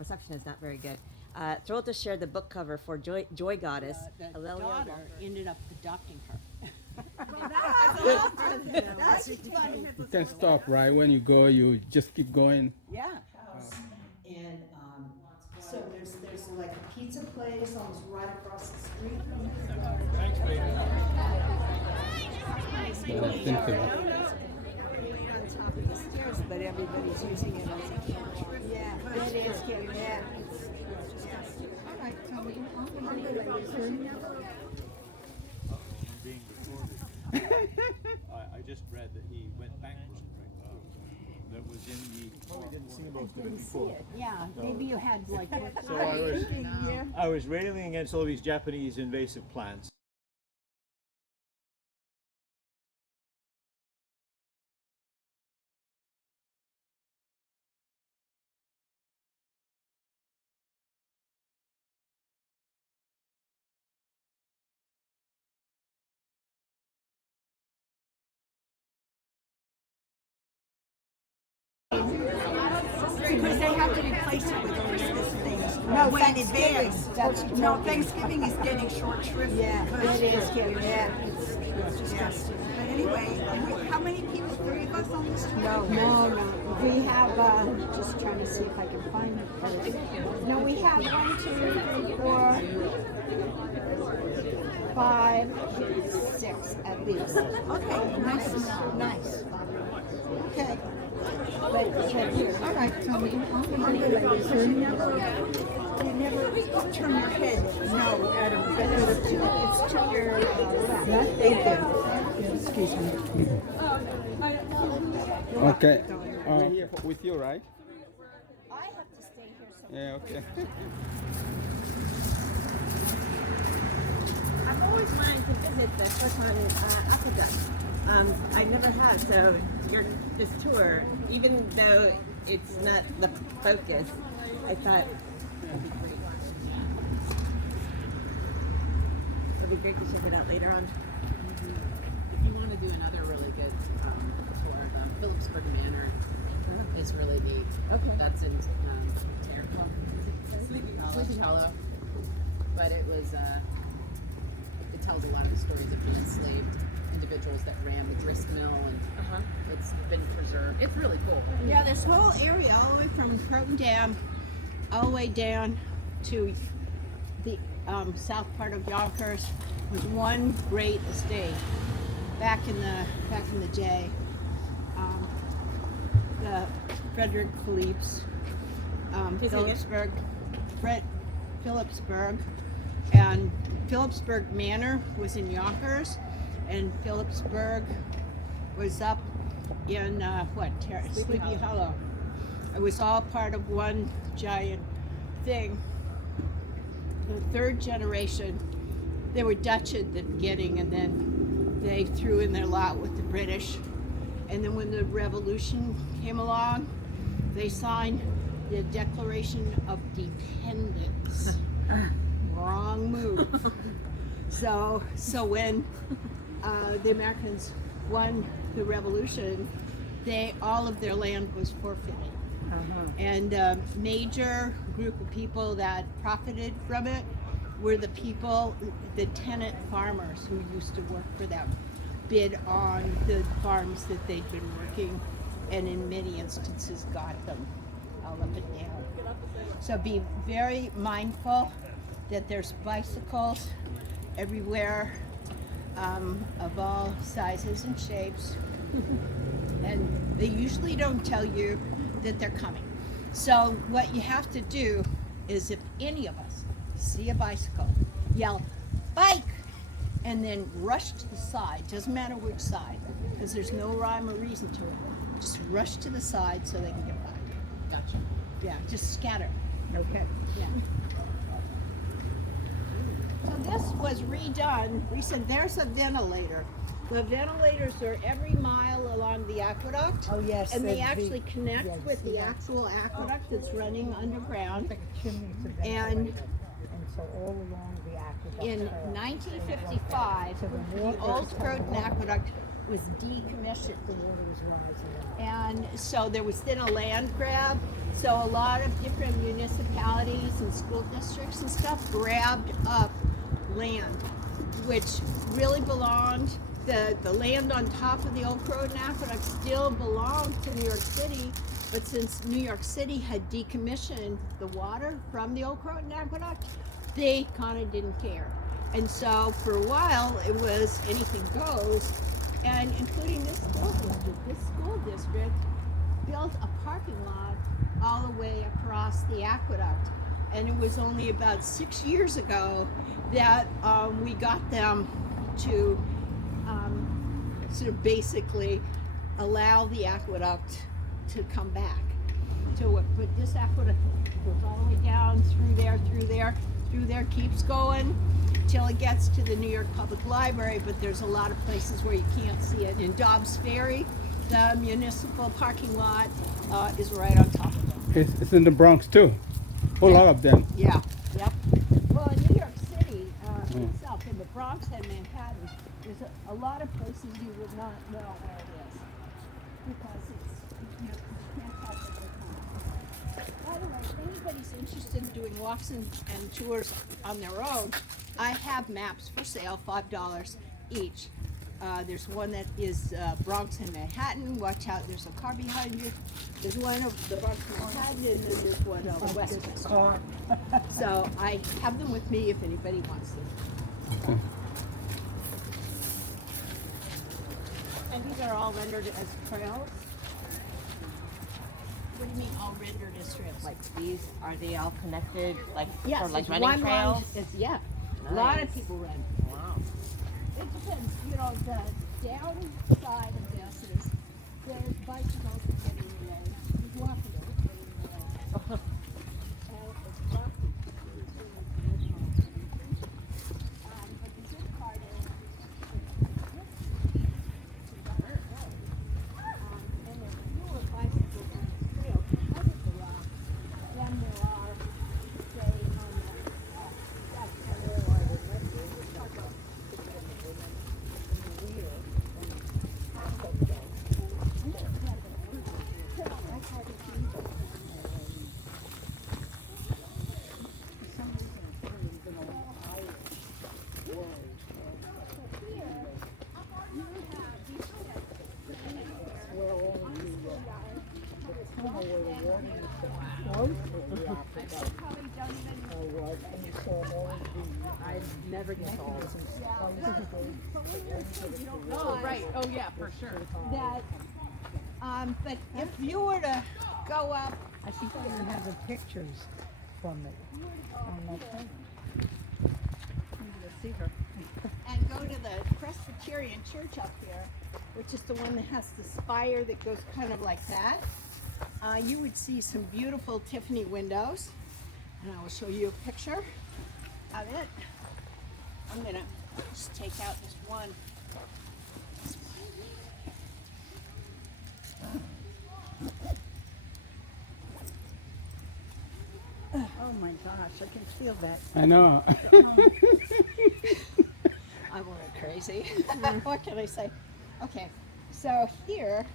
reception is not very good. Thrilled to share the book cover for Joy Goddess. The daughter ended up adopting her. That's funny. You can stop right when you go. You just keep going. Yeah. And so there's like a pizza place almost right across the street from it. Thanks, baby. Thank you. On top of the stairs, but everybody's using it as a couch. Yeah, that is getting that. All right, so we can I just read that he went bankrupt, right? That was in the. Oh, we didn't see most of it before. Yeah, maybe you had like. So I was railing against all these Japanese invasive plants. Because they have to replace it with Christmas things. No, When it's Thanksgiving. That's No, Thanksgiving is getting short shrift. Yeah, because- it is getting Yeah, it's disgusting. But anyway, how many people? 3 of us on this tour? No. We have, just trying to see if I can find it. No, we have 1, 2, 3, 4, 5, 6 at least. Okay, nice. Okay. But all right, so we You never turn your head. No, Adam. it's to your left. Thank you. Excuse me. Okay. We're here with you, right? I have to stay here. So Yeah. Okay. I've always wanted to visit the First Aqueduct. I never have, so this tour, even though it's not the focus, I thought it'd be great. It'd be great to check it out later on. If you want to do another really good tour, the Phillipsburg Manor is really neat. Okay. That's in Sleepy Hollow. But it was, it tells a lot of stories of the enslaved individuals that ran the grist mill, and it's been preserved. It's really cool. yeah, this whole area, all the way from Croton Dam, all the way down to the south part of Yonkers, was one great estate. Back in the day, the Frederick Philippe's, Phillipsburg, and Phillipsburg Manor was in Yonkers, and Phillipsburg was up in Sleepy Hollow. It was all part of one giant thing. The third generation, they were Dutch at the beginning, and then they threw in their lot with the British. And then when the Revolution came along, they signed the Declaration of Dependence. Wrong move. So when the Americans won the Revolution, all of their land was forfeited. And a major group of people that profited from it were the tenant farmers who used to work for them, bid on the farms that they'd been working, and in many instances got them all up and down. So be very mindful that there's bicycles everywhere, of all sizes and shapes. And they usually don't tell you that they're coming. So what you have to do is, if any of us see a bicycle, yell, "Bike!" and then rush to the side. Doesn't matter which side, because there's no rhyme or reason to it. Just rush to the side so they can get by. Gotcha. Yeah, just scatter. Okay. Yeah. So this was redone. We said there's a ventilator. The ventilators are every mile along the aqueduct. Oh, yes. And they actually connect with the actual aqueduct that's running underground. And so all along the aqueduct. in 1955, the old Croton Aqueduct was decommissioned. And so there was then a land grab. So a lot of different municipalities and school districts and stuff grabbed up land, which really belonged, the land on top of the old Croton Aqueduct still belonged to New York City, but since New York City had decommissioned the water from the old Croton Aqueduct, they kind of didn't care. And so for a while it was anything goes, and including this school district. This school district built a parking lot all the way across the aqueduct. And it was only about 6 years ago that we got them to sort of basically allow the aqueduct to come back to it. But this aqueduct goes all the way down through there, keeps going till it gets to the New York Public Library, but there's a lot of places where you can't see it. In Dobbs Ferry, the municipal parking lot is right on top of it. It's in the Bronx too. A whole lot of them. Yeah, yep. Well, in New York City itself, in the Bronx and Manhattan, there's a lot of places you would not know where it is because it's, you can't touch it. By the way, if anybody's interested in doing walks and tours on their own, I have maps for sale, $5 each. There's one that is Bronx and Manhattan. Watch out, there's a car behind you. There's one of the Bronx and Manhattan, and then there's one of Westchester. So I have them with me if anybody wants them. Okay. And these are all rendered as trails. What do you mean all rendered as trails? Like these, are they all connected? Like Yes, for like it's running one trails? line. Yeah, a lot of Nice. people run. Wow. It depends, the downside of this is there's bicycles that get in the way, there's walking that get in the way. And it's rocky. But the good part is, and there's fewer bicycles on the trail because of the rock than there are, say, on that kind of I never get old. Oh, right. Oh, yeah, for sure. that, but if you were to go up, I think I even have the pictures from it on my phone. See her. and go to the Presbyterian church up here, which is the one that has the spire that goes kind of like that, you would see some beautiful Tiffany windows. And I will show you a picture of it. I'm gonna just take out this one. Oh my gosh, I can feel that. I know. I'm a little crazy. What can I say? Okay, so here,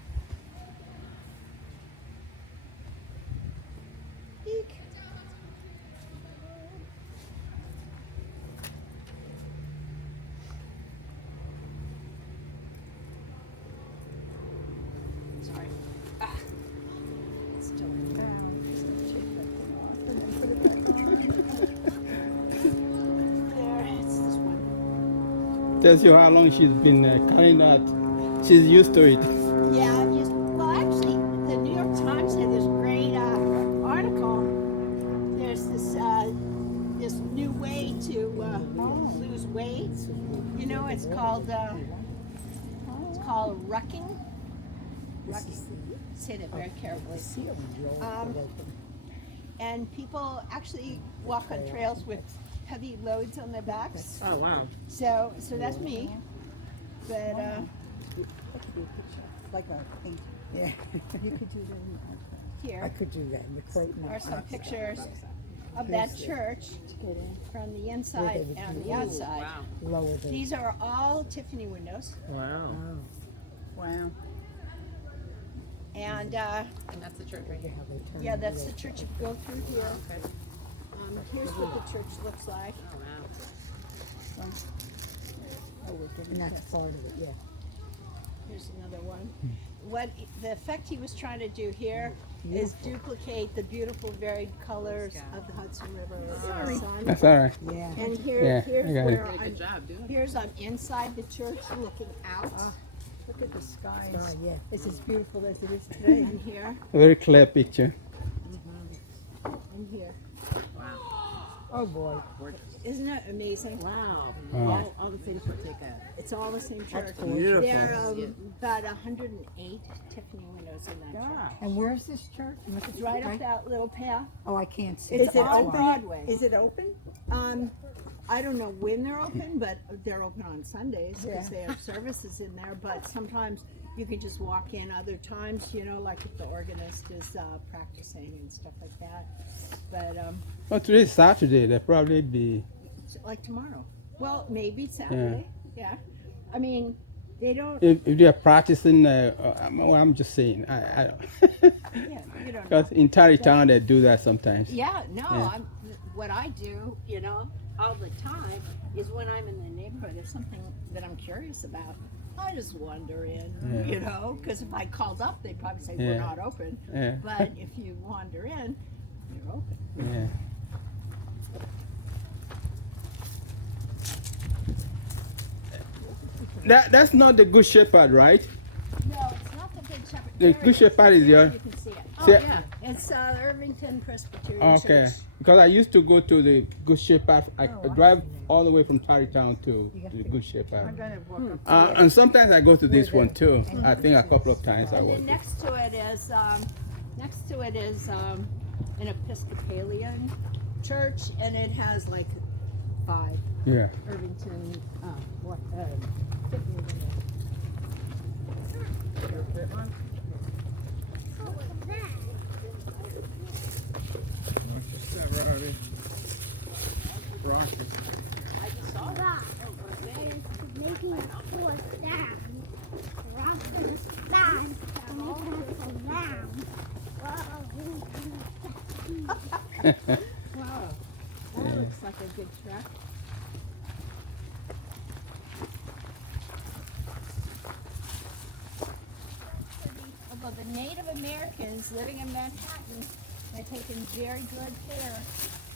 eek. Sorry. It's still there. It's this one. Tells you how long she's been carrying that. She's used to it. Yeah, well, actually, the New York Times had this great article. There's this new way to lose weight. You know, it's called rucking. Say that very carefully. And people actually walk on trails with heavy loads on their backs. Oh wow. So that's me. But That could be a picture, like a paint. Yeah. You could do that in the I here could do that in the Croton. are some pictures of that church from the inside and the outside. Wow. Lower than. These are all Tiffany windows. Wow. Oh. Wow. And And that's the church right here. yeah, that's the church. You go through here. Okay. Here's what the church looks like. Oh wow. And that's part of it, yeah. Here's another one. What the effect he was trying to do here is duplicate the beautiful varied colors of the Hudson River in the sun. That's all right. Yeah. And Yeah, here's I got it. where Did a I'm. good job doing it. Here's I'm inside the church looking out. Look at the skies. Sky, yeah. It's as beautiful as it is today. And here, A very clear picture. and here. Oh, boy. Isn't it amazing? Wow. Wow. All the things would take a. It's all the same church. Beautiful. There are about 108 Tiffany windows in that church. And where's this church? It's right up that little path. Oh, I can't see. It's it. on Broadway. Is it open? I don't know when they're open, but they're open on Sundays because Yeah. they have services in there. But sometimes you can just walk in. Other times, you know, like if the organist is practicing and stuff like that. But Well, today's Saturday. There'll probably be. like tomorrow. Well, maybe Saturday. Yeah. I mean, they don't. If they are practicing, well, I'm just saying. I don't. Yeah, you don't know. Because in Tarrytown they do that sometimes. Yeah, no, Yeah. what I do, you know, all the time is when I'm in the neighborhood, if something that I'm curious about, I just wander in, Yeah. you know, because if I called up, they'd probably say, we're Yeah. not open. Yeah. But if you wander in, you're open. Yeah. That's not the Good Shepherd, right? No, it's not the Good Shepherd. The There it Good is. Shepherd is your. You can see it. Oh See- yeah. It's Irvington Presbyterian Okay. Church. Because I used to go to the Good Shepherd. I drive all the way from Tarrytown to the Good I'm Shepherd. gonna walk up. And sometimes I go to this one too. I think a couple of times I And was. then next to it is an Episcopalian church, and it has like 5 Yeah. Irvington, Tiffany windows. Making it force down. Rock the stand and making it go round. Wow, that looks like a good truck. Although the Native Americans living in Manhattan had taken very good care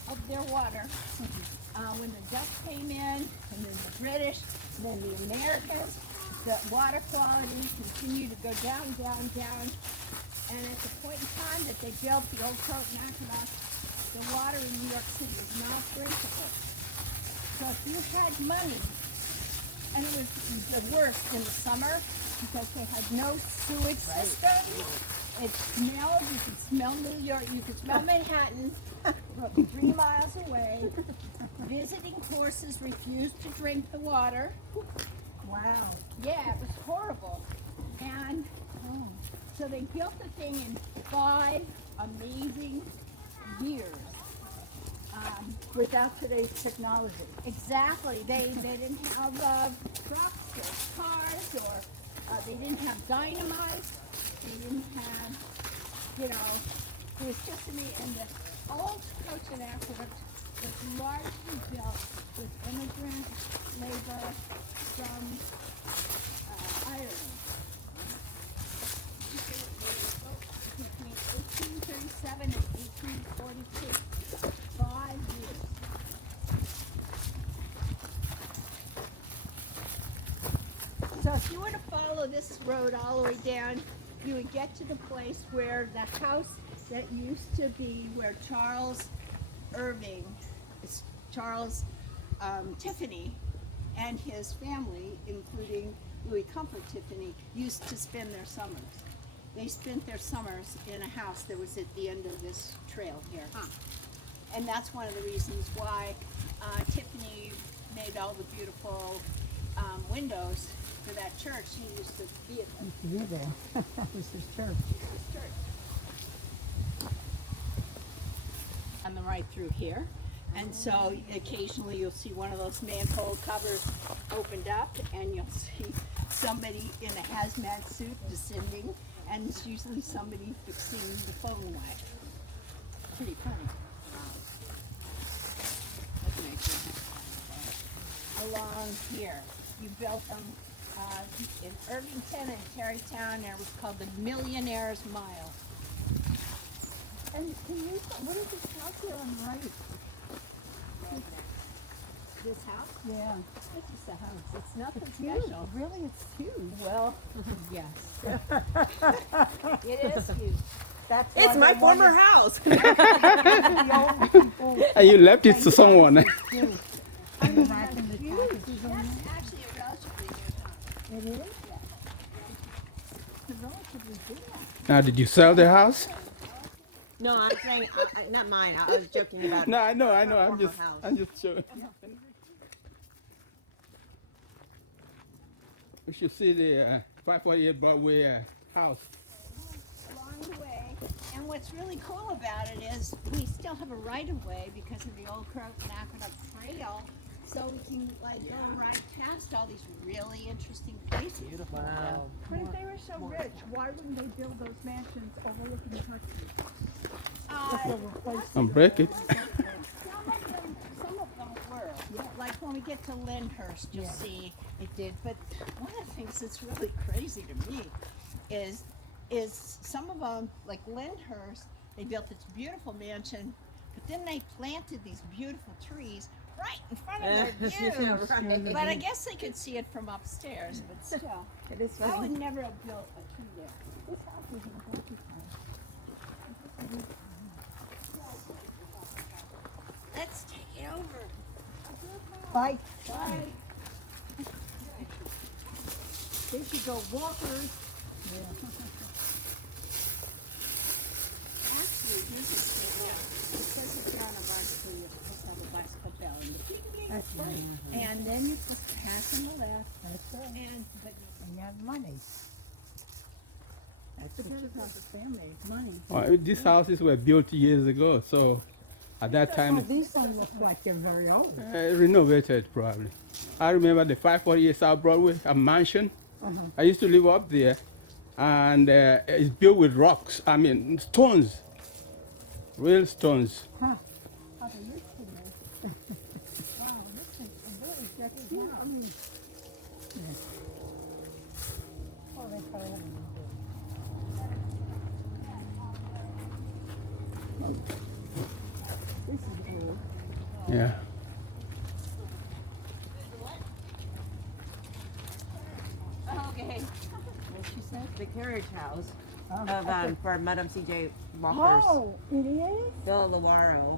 of their water. When the Dutch came in, and then the British, and then the Americans, the water quality continued to go down, down, down. And at the point in time that they built the old Croton Aqueduct, the water in New York City was not drinkable. So if you had money, and it was the worst in the summer because they had no sewage system. It smelled, you could smell New York, you could smell Manhattan from 3 miles away. Visiting horses refused to drink the water. Wow. Yeah, it was horrible. And so they built the thing in 5 amazing years. Without today's technology. Exactly. They didn't have trucks or cars, or they didn't have dynamite. They didn't have, you know, it was just to me. And the old Croton Aqueduct was largely built with immigrant labor from Ireland. Between 1837 and 1842. 5 years. So if you were to follow this road all the way down, you would get to the place where the house that used to be where Charles Irving, Tiffany, and his family, including Louis Comfort Tiffany, used to spend their summers. They spent their summers in a house that was at the end of this trail here. And that's one of the reasons why Tiffany made all the beautiful windows for that church. She used to be at that You're there. This is church. church. On the right through here. And so occasionally you'll see one of those manhole covers opened up, and you'll see somebody in a hazmat suit descending, and it's usually somebody fixing the phone line. Pretty funny. That's nice. Along here, you built them in Irvington and Tarrytown, and it was called the Millionaire's Mile. And can you, what is this house here on the right? This house? Yeah. This is the house. It's nothing Huge. special. Really, it's huge. Well, yes. It is huge. That's It's my former house. the old people. And you left it to someone. I mean, back in the packages on That's actually a relatively new house. it. It is? It's relatively big. Now, did you sell the house? No, I'm saying not mine. I was joking about. No, I know. I'm former just, house. I'm just showing. We should see the 548 Broadway house. Along the way. And what's really cool about it is we still have a right of way because of the old Croton Aqueduct Trail. So we can like go right past all these really interesting places. Beautiful. Wow. But if they were so rich, why wouldn't they build those mansions overlooking the country? And break it. Some of them were. Like when we get to Lyndhurst, you'll see it did. But one of the things that's really crazy to me is some of them, like Lyndhurst, they built this beautiful mansion, but then they planted these beautiful trees right in front of their view. Right. But I guess they could see it from upstairs, but still. It is I funny. would never have built a tree there. This house is in Kentucky. Let's take it over. Bye. Bye. They should go walkers. Actually, this is because it's on a varsity, you just have a bicycle bell and the That's right. and then you just pass on the left That's right. and but And you have money. That's the good about the family, money. These houses were built years ago, so at that time, These don't look like they're very old. renovated probably. I remember the 548 South Broadway, a mansion. I used to live up there, and it's built with rocks. I mean, stones, real stones. Huh. How they used to live. Wow, this is a very decked out. Oh, they probably haven't been built. This is old. Yeah. okay. What she said? The carriage house of for Madame C.J. Walker's Oh, it is? Villa Lewaro.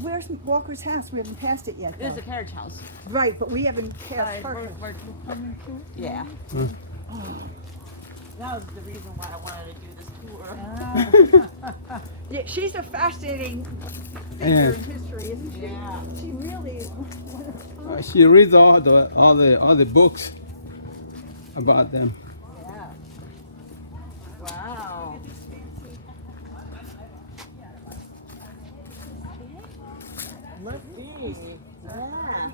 Where's Walker's house? We haven't passed it yet. It is though. a carriage house. Right, but we haven't passed her. We're Coming through? yeah. Mm. That was the reason why I wanted to do this tour. Yeah, she's a fascinating Yeah. figure in history, isn't she? Yeah. She really is. She reads all the books about them. Yeah. Wow. Must be. Yeah.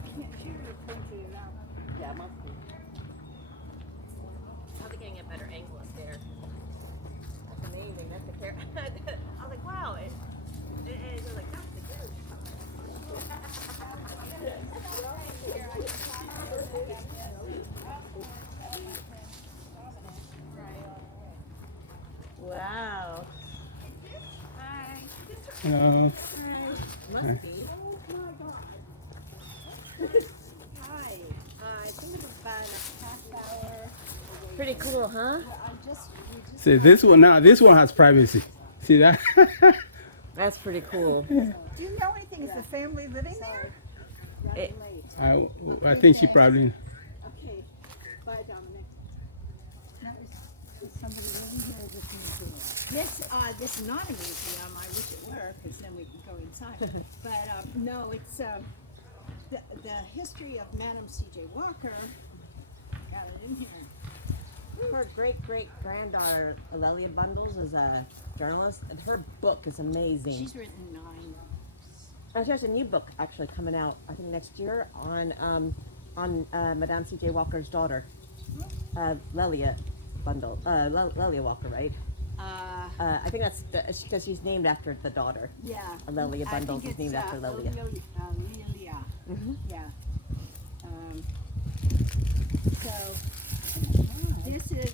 Yeah, must be. Now they're getting a better angle up there. That's amazing. That's the carriage. I was like, wow. It was like, that's the carriage. Wow. Must be. Hi. I think it's about a half hour. Pretty cool, huh? See this one now. This one has privacy. See that? That's pretty cool. Do you know anything? Is the family living there? It, I think she probably. Okay. Bye, Dominic. Is somebody living here or just museum? This is not a museum. I wish it were, because then we can go inside. But no, it's the history of Madame C.J. Walker. Got it in here. her great-great-granddaughter, Lelia Bundles, is a journalist, and her book is amazing. She's written 9. And she has a new book actually coming out, I think next year, on Madame C.J. Walker's daughter. Lelia Bundle, Lelia Walker, right? Uh, I think that's because she's named after the daughter. yeah. Lelia I Bundles think is named after Lelia. Lelia. Mhm. Yeah. So this is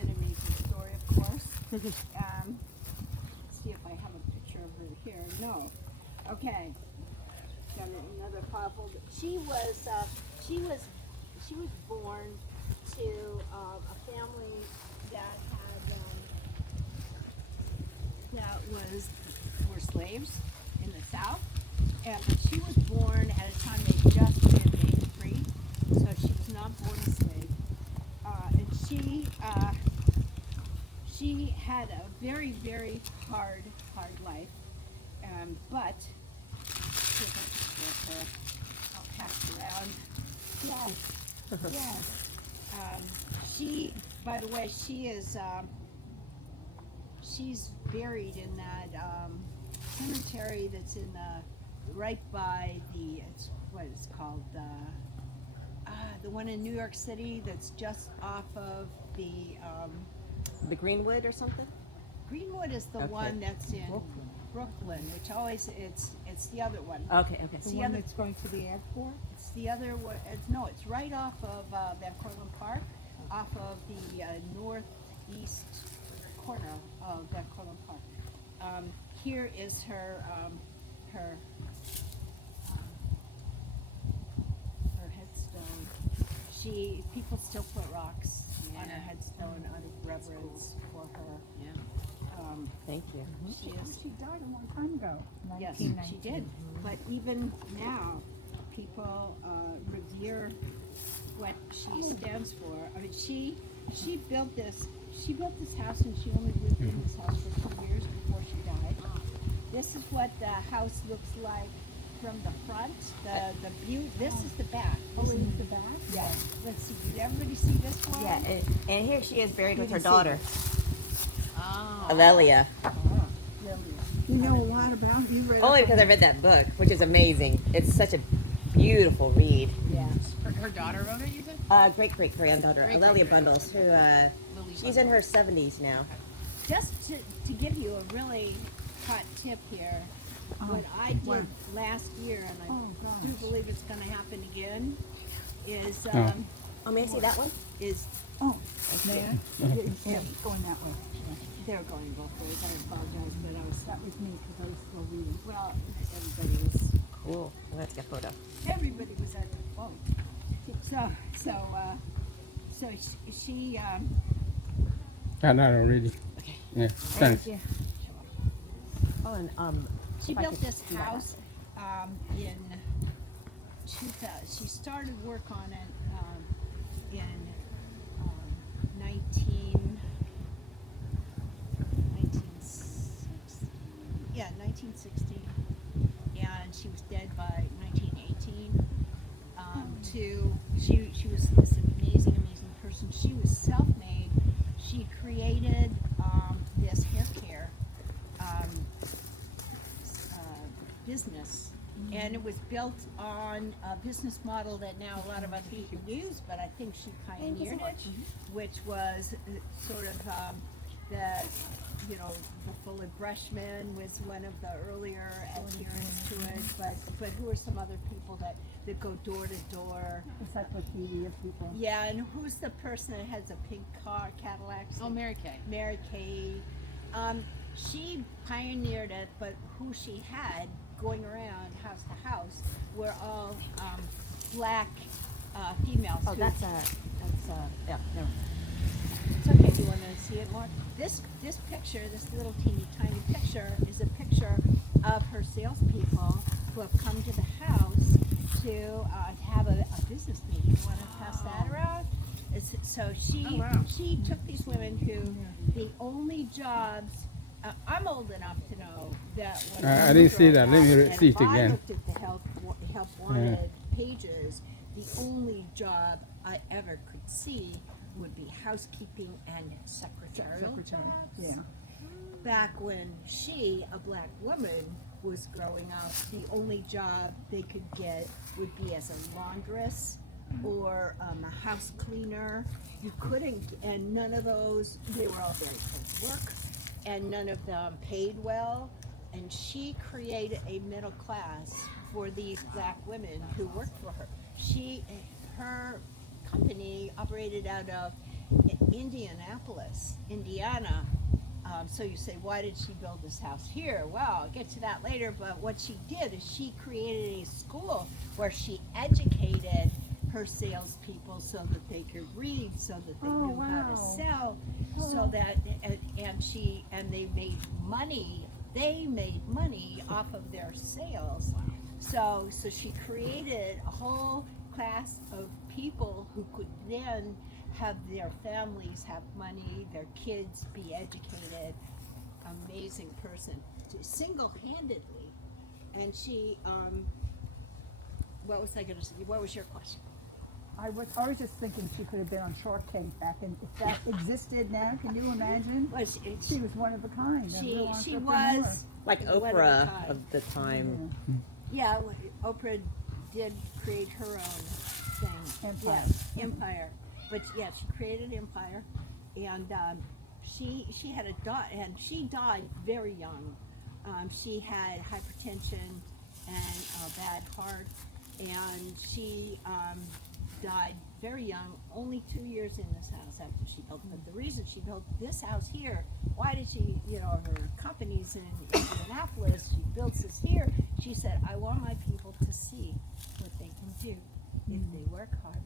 an amazing story, of course. See if I have a picture of her here. No. Okay. Got another powerful. She was born to a family that had were slaves in the South, and but she was born at a time they just been made free, so she was not born a slave, and she had a very, very hard life, but here's a picture of her. I'll pass it around. Yes, yes. She, by the way, she's buried in that cemetery that's in right by what it's called, the one in New York City that's just off of The Greenwood or something? Greenwood is the Okay. one that's in Brooklyn, which always it's the other one. Okay, okay. It's The the one other. that's going to the airport? It's the other one. It's right off of Van Cortlandt Park, off of the northeast corner of Van Cortlandt Park. Here is her headstone. People still put rocks on her headstone out of reverence for her. Yeah. Thank you. She is. She died a long time ago. Yes, she 1919. did. But even now, people revere what she stands for. I mean, she built this. She built this house, and she only lived in this house for 2 years before she died. This is what the house looks like from the front. The view. This is the back. Oh, is it the back? Yeah. Let's see. Did everybody see this one? Yeah, and here she is buried with her Didn't see daughter, Oh. Lelia. You know a lot about, you read. Only about- because I read that book, which is amazing. It's such a beautiful read. Yeah. Her daughter wrote it, you said? Great granddaughter, Great Lelia great Bundles, who Lily she's in her 70s now. Just to give you a really hot tip here, what I did what? last year, and I Oh, gosh. do believe it's going to happen again, is Oh, may I see that one? is Oh, there? Yeah, going that way. Yeah. they're going both ways. I apologize, but I was That was me, because I was still reading. well. Everybody was Cool. Let's get a photo. everybody was at the phone. So she I'm not already. Okay. Yeah, thanks. yeah. Oh, and She if I built could this do that. house in 2000. She started work on it in 1916. And she was dead by 1918. She was this amazing person. She was self-made. She created this hair care business, and it was built on a business model that now a lot of other people use, but I think she pioneered it, which was sort of the Fuller Brushman was one of the earlier adherents to it, but who are some other people that go door to door? Encyclopedia people. Yeah, and who's the person that has a pink car, Cadillac? Oh, Mary Kay. Mary Kay. She pioneered it, but who she had going around house to house were all black females. Oh, who- yeah. Never. It's okay. Do you want to see it more? This picture, this little teeny tiny picture, is a picture of her salespeople who have come to the house to have a business meeting. You want to pass that around? So she took these women who the only jobs. I'm old enough to know that when I was didn't see growing that. Let me up, see and it again. I looked at the help wanted pages. The only job I ever could see would be housekeeping and secretarial jobs. Yeah. Back when she, a black woman, was growing up, the only job they could get would be as a laundress or a house cleaner. You couldn't, and none of those, they were all very hard work, and none of them paid well. And she created a middle class for these black women who worked for her. Her company operated out of Indianapolis, Indiana. So you say, why did she build this house here? Well, I'll get to that later, but what she did is she created a school where she educated her salespeople so that they could read, so that they knew how to sell, so that, and they made money. They made money off of their sales. So she created a whole class of people who could then have their families have money, their kids be educated. Amazing person, single-handedly. And she, what was I gonna say? What was your question? I was just thinking she could have been on Shark Tank back in, if that existed now, can you imagine? Well, She was one of a kind. a real she entrepreneur. was Like one of a Oprah kind. of the time. Yeah, Oprah did create her own thing. Empire. Yeah, empire. But yeah, she created empire, and she had a daughter, and she died very young. She had hypertension and a bad heart, and she died very young, only 2 years in this house after she built it. But the reason she built this house here, why did she, her company's in Indianapolis, she builds this here, she said, I want my people to see what they can do if they work hard.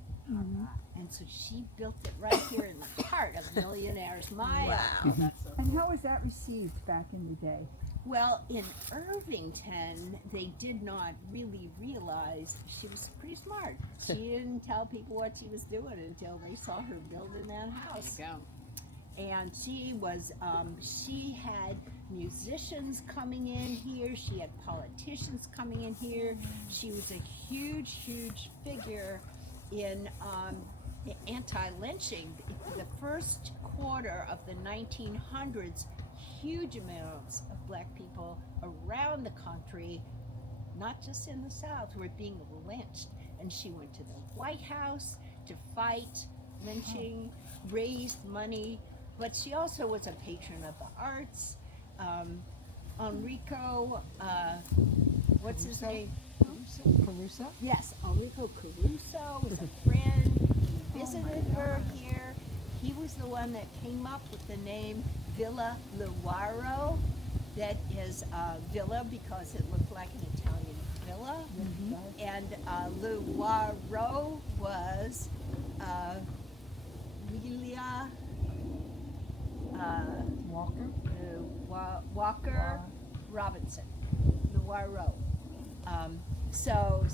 And so she built it right here in the heart of Millionaire's Mile. Wow. And how was that received back in the day? Well, in Irvington, they did not really realize she was pretty smart. She didn't tell people what she was doing until they saw her building that house. There you go. And she was, she had musicians coming in here. She had politicians coming in here. She was a huge, huge figure in anti-lynching. The first quarter of the 1900s, huge amounts of black people around the country, not just in the South, were being lynched. And she went to the White House to fight lynching, raised money, but she also was a patron of the arts. Enrico, what's his name? Caruso? Yes, Enrico Caruso was a friend. He visited her here. He was the one that came up with the name Villa Lewaro. That is villa because it looked like an Italian villa. And Lewaro was Lilia Walker Robinson. Lewaro. So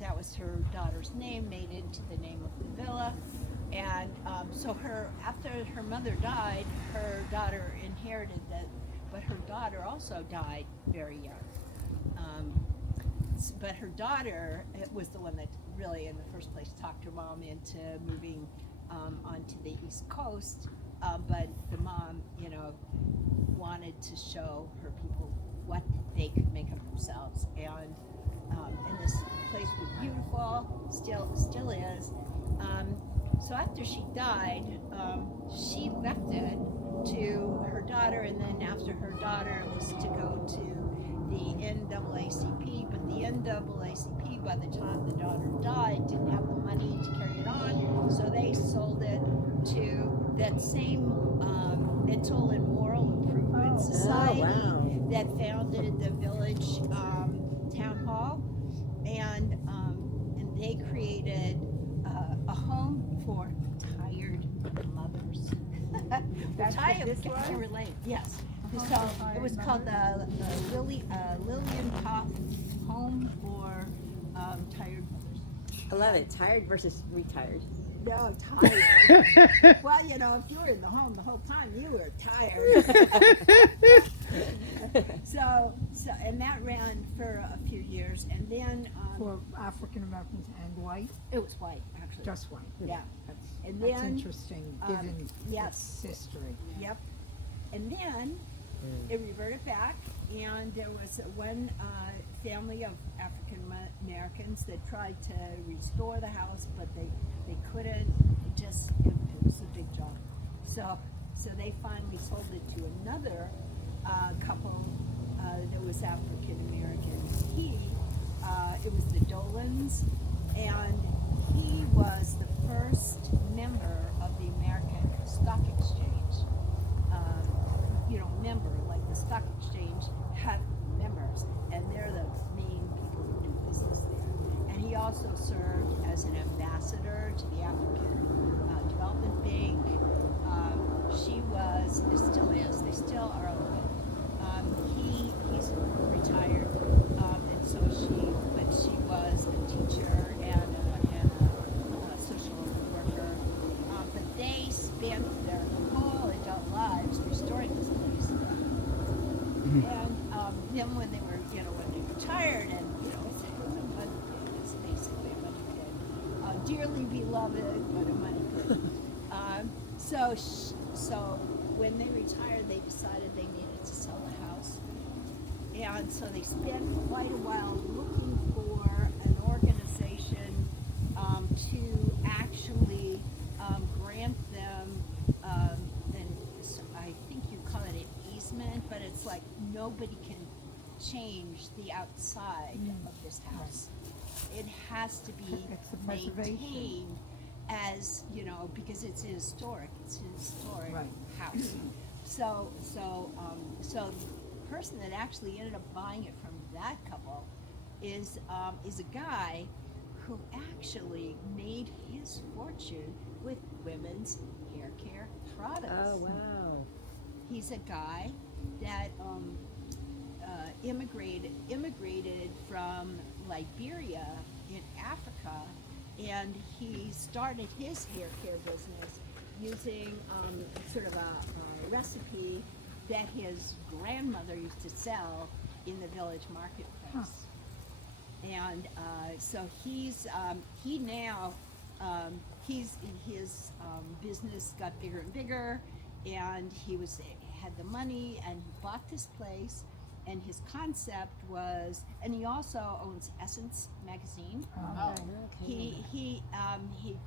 that was her daughter's name, made into the name of the villa. And so after her mother died, her daughter inherited that, but her daughter also died very young. But her daughter was the one that really, in the first place, talked her mom into moving onto the East Coast. But the mom, wanted to show her people what they could make of themselves. And this place was beautiful, still is. So after she died, she left it to her daughter, and then after her daughter was to go to the NAACP, but the NAACP, by the time the daughter died, didn't have the money to carry it on, so they sold it to that same mental and moral improvement society that founded the Village Town Hall, and they created a home for tired mothers. Can relate. Yes. So it was called the Lillian Toff Home for Tired Mothers. I love it. Tired versus retired. No, tired. Well, if you were in the home the whole time, you were tired. So and that ran for a few years, and then For African Americans and white? it was white, actually. Just white. Yeah. And That's then interesting, given yes. its history. Yep. And then It reverted back, and there was one family of African Americans that tried to restore the house, but they couldn't. It was a big job. So they finally sold it to another couple that was African American. It was the Dolans, and he was the first member of the American Stock Exchange. Member, like the stock exchange have members, and they're the main people who do business there. And he also served as an ambassador to the African Development Bank. Still is, they still are open. He's retired, and so she was a teacher and a social worker. But they spent their whole adult lives restoring this place. And then when they were, when they retired, and it's basically a money pit, dearly beloved, but a money pit. So when they retired, they decided they needed to sell the house, and so they spent quite a while looking for an organization to actually grant them. I think you call it an easement, but it's like nobody can change the outside of this house. It has to be maintained as, because it's a historic house. So the person that actually ended up buying it from that couple is a guy who actually made his fortune with women's hair care products. Oh, wow. He's a guy that immigrated from Liberia in Africa, and he started his hair care business using sort of a recipe that his grandmother used to sell in the village marketplace. And so his business got bigger and bigger, and he had the money, and he bought this place. And his concept was, and he also owns Essence magazine. Oh, okay. He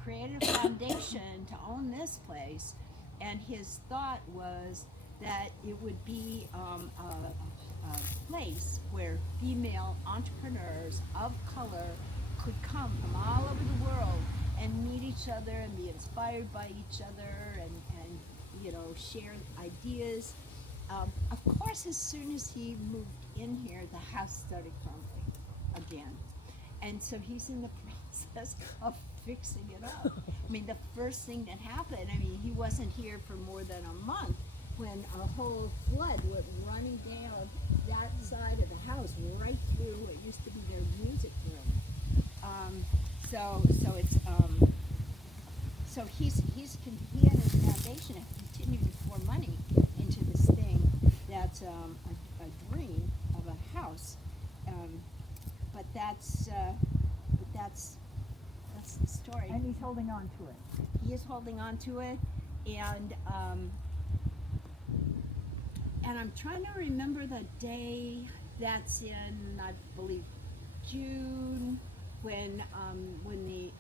created a foundation to own this place, and his thought was that it would be a place where female entrepreneurs of color could come from all over the world and meet each other and be inspired by each other and share ideas. Of course, as soon as he moved in here, the house started crumbling again. And so he's in the process of fixing it up. I mean, the first thing that happened, he wasn't here for more than a month when a whole flood went running down that side of the house, right through what used to be their music room. So he and his foundation have continued to pour money into this thing that's a dream of a house, but that's the story. And he's holding on to it. He is holding on to it, and I'm trying to remember the day. That's in, I believe, June, when the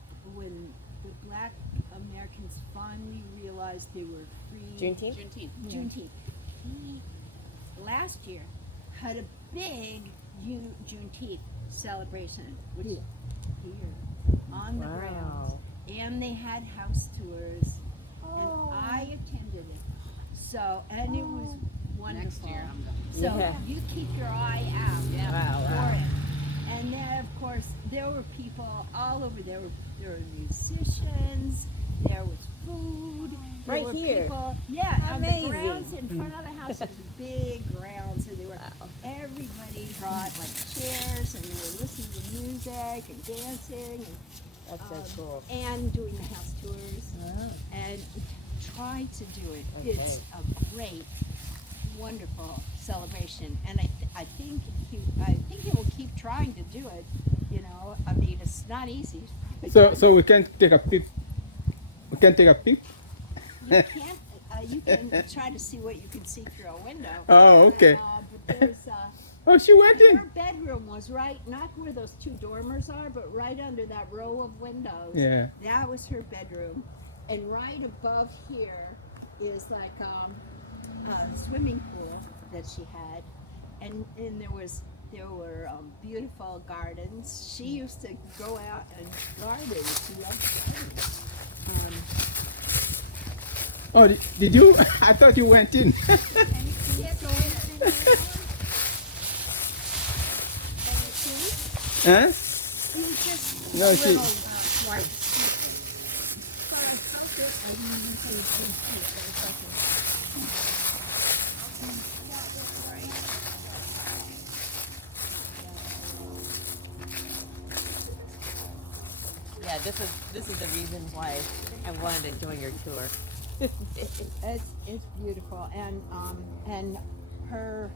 Black Americans finally realized they were free. Juneteenth? Juneteenth. He, last year, had a big Juneteenth celebration, which here on the Wow. grounds, and they had house tours, and I attended it. So, and it was wonderful. Next year I'm going. So Yeah. you keep your eye out Wow, for wow. it. And then, of course, there were people all over. There were musicians. There was food. There Right were here. People, yeah, on the Amazing. grounds in front of the house. It was big grounds, and they were. Everybody brought like chairs, and they were listening to music and dancing, and That's so cool. and doing the house tours. Oh. And try to do it. Okay. It's a great, wonderful celebration, and I think he will keep trying to do it. It's not easy. So we can take a peep. We can take a peep. You can't. you can try to see what you can see through a window. Oh, okay. But there's, Oh, she went in. her bedroom was right, not where those two dormers are, but right under that row of windows. Yeah. That was her bedroom. And right above here is like a swimming pool that she had. And there were beautiful gardens. She used to go out and garden. She loved gardens. Oh, did you? I thought you went in. Huh? No, she. Yeah, this is the reason why I wanted to join your tour. It's beautiful, and her,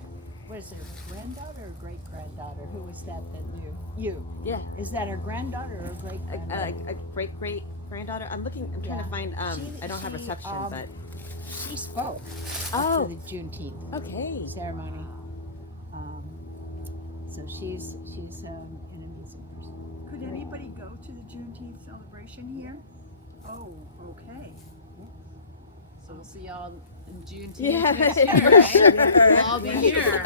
what is it, her granddaughter or great granddaughter? Who was that you? Yeah. Is that her granddaughter or great granddaughter? A great granddaughter. I'm trying to find. I don't have reception, but she spoke. Oh. After the Juneteenth okay. ceremony. So she's an amazing person. Could anybody go to the Juneteenth celebration here? Oh, okay. So we'll see y'all in Juneteenth Yeah, next year, right? sure. We'll all be here.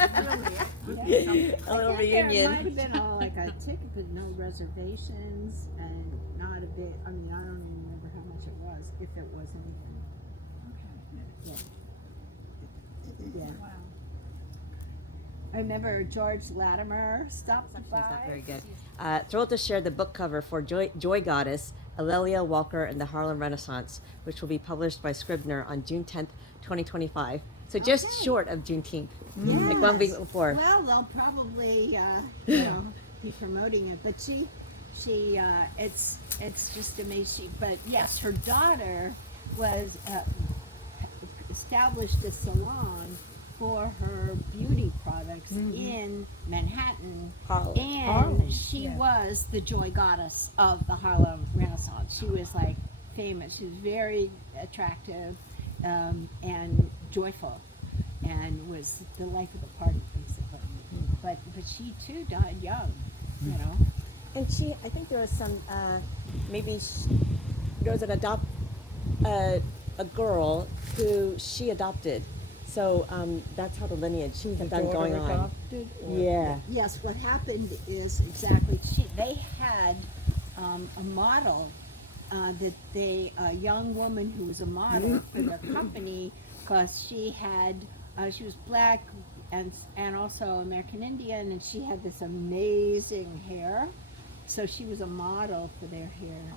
A little reunion. There might have been like a ticket, but no reservations, and not a bit. I mean, I don't even remember how much it was, if it was anything. Yeah. Wow. I remember George Latimer stopped It's by. not very good. Thrilled to share the book cover for Joy Goddess, Aurelia Walker and the Harlem Renaissance, which will be published by Scribner on June 10th, 2025. So just Okay. short of Juneteenth, Yes. like 1 week before. Well, they'll probably, be promoting it, but it's just amazing. But yes, her daughter was established a salon for her beauty products in Manhattan, and she was the Joy Goddess of the Harlem Renaissance. She was like famous. She was very attractive and joyful, and was the life of the party basically. But she too died young, you know. And I think there was some, there was a girl who she adopted. So that's how the lineage kept on going on. Yeah. Yes, what happened is exactly they had a model a young woman who was a model for their company, because she was black and also American Indian, and she had this amazing hair. So she was a model for their hair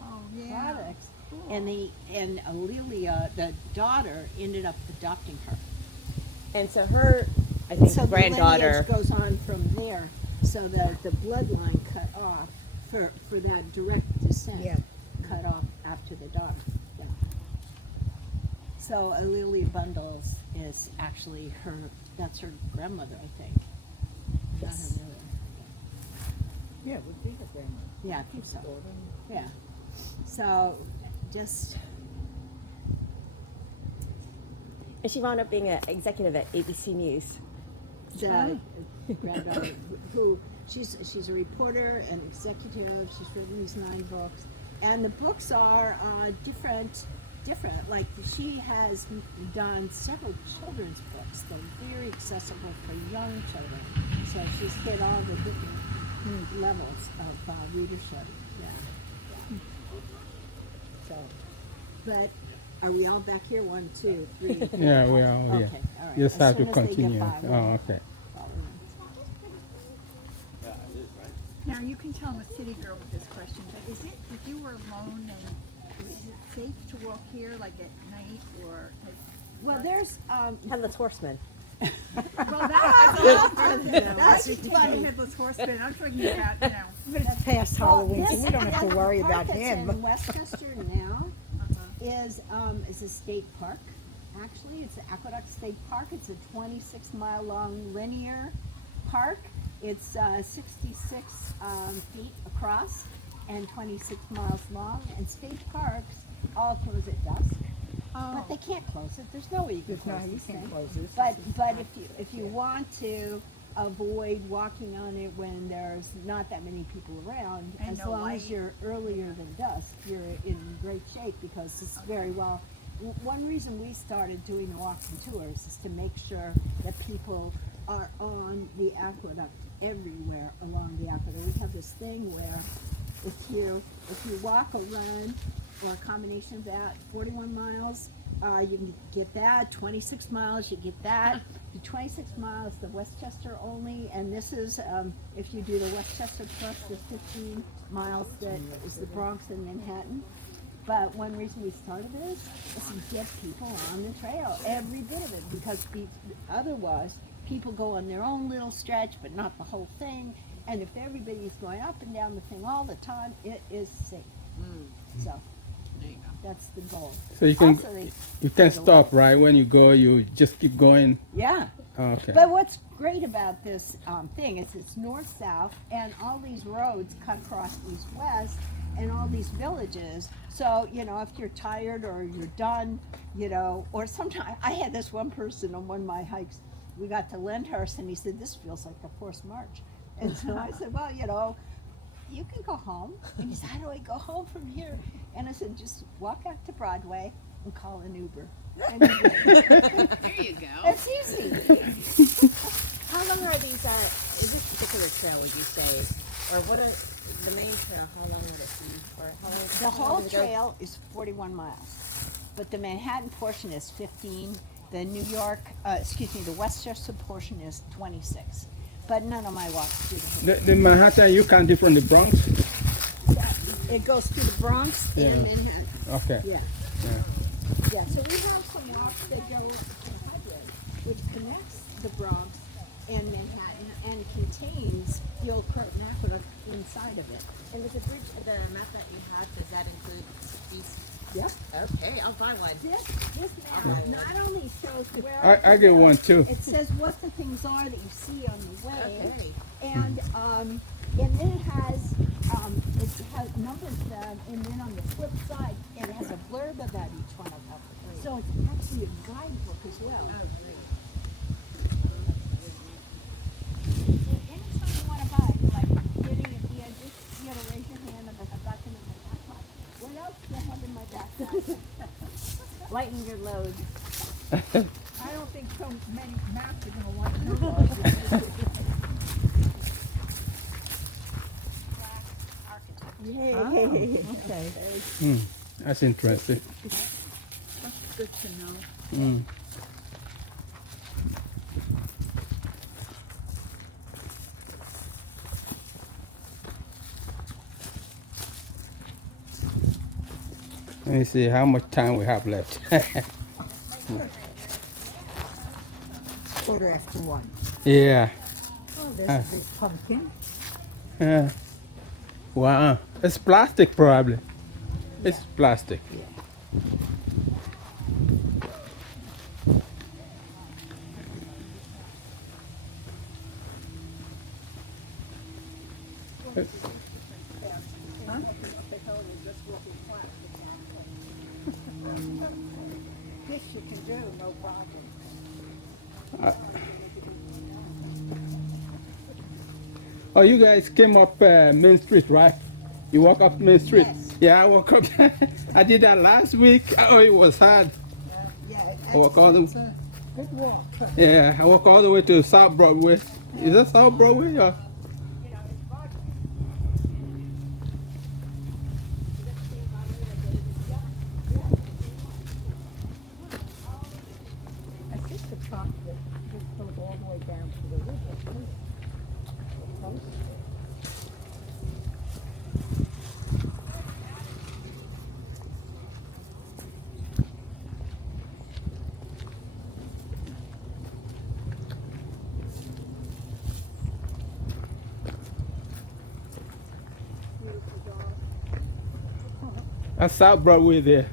products. Cool. And Aurelia, the daughter, ended up adopting her. And so her, I think, So granddaughter. the lineage goes on from there. So the bloodline cut off for that direct descent cut off after the daughter. Yeah. So Aurelia Bundles is actually that's her grandmother, I think. Yes. Not her mother. Yeah, it would be her grandma. Yeah, I think so. Yeah. So just And she wound up being an executive at ABC News. the granddaughter who she's a reporter and executive. She's written these 9 books, and the books are different. Like she has done several children's books. They're very accessible for young children. So she's hit all the different levels of readership. Yeah. So, but are we all back here? 1, 2, 3. 4, Yeah, we are. Okay, Yeah. all right. Just As have soon to as they get continue. by, we'll Oh, okay. follow Yeah, it is, right? Now, you can tell I'm a city girl with this question, but if you were alone, and is it safe to walk here like at night or? Well, there's Headless Horseman. Well, that's That's funny. funny. Headless horseman. I'm talking about, But it's past Halloween, so this- we don't have to this worry park about that's him. in Westchester now is a state park. Actually, it's the Aqueduct State Park. It's a 26-mile long linear park. It's 66 feet across and 26 miles long. And state parks all close at dusk. But they can't close it. There's no way you can There's no, close you this can't thing. close this. But if you want to avoid walking on it when there's not that many people around, And as no long as light. you're earlier than dusk, you're in great shape because it's very well. One reason we started doing the walking tours is to make sure that people are on the aqueduct everywhere along the aqueduct. We have this thing where if you walk or run or a combination of that, 41 miles, you can get that. 26 miles, you get that. The 26 miles, the Westchester only, and this is if you do the Westchester plus the 15 miles that is the Bronx and Manhattan. But one reason we started this is to get people on the trail, every bit of it, because otherwise people go on their own little stretch, but not the whole thing. And if everybody's going up and down the thing all the time, it is safe. So There you go. that's the goal. So you can Also, you can stop right when you go. You just keep going. Yeah. Okay. But what's great about this thing is it's north-south, and all these roads cut across east-west, and all these villages. So, you know, if you're tired or you're done, you know, or sometimes I had this one person on one of my hikes. We got to Lyndhurst, and he said, "This feels like a forced march." And so I said, "Well, you know, you can go home." And he said, "How do I go home from here?" And I said, "Just walk out to Broadway and call an Uber." And he did. There you go. It's easy. How long are these? Is this particular trail? Would you say, or what are the main trail? How long would it be? Or how long? The whole trail is 41 miles, but the Manhattan portion is 15. The New York, the Westchester portion is 26. But none of my walks do The Manhattan you can do from the Bronx. It goes through the Bronx and Manhattan. Okay. Yeah. Yeah. So we have some walks that go to Highway, which connects the Bronx and Manhattan and contains the old Croton Aqueduct inside of it. And with the bridge, the map that you have, does that include these? Yeah. Okay, I'll buy one. This map not only shows where I get one too. it says what the things are that you see on the way, Okay. and then it has numbers them, and then on the flip side it has a blurb about each one of them. So it's actually a guidebook as well. Anytime you want to buy, like getting at the end, just raise your hand and I've got them in my backpack. What else do I have in my backpack? Lighten your load. I don't think so many maps are gonna want to know. Yay. Okay. That's interesting. Good to know. Mm. Let me see how much time we have left. 1:15. Yeah. Oh, there's a big pumpkin. Wow. It's plastic probably. It's plastic. This you can do, no problem. Oh, you guys came up Main Street, right? You walk up Main Street? Yes. Yeah, I walk up. I did that last week. Oh, it was hard. Yeah, I walk all the good walk. Yeah, I walk all the way to South Broadway. Is that South Broadway? Or? I think the top that just goes all the way down to the river. too. The post. That's South Broadway there.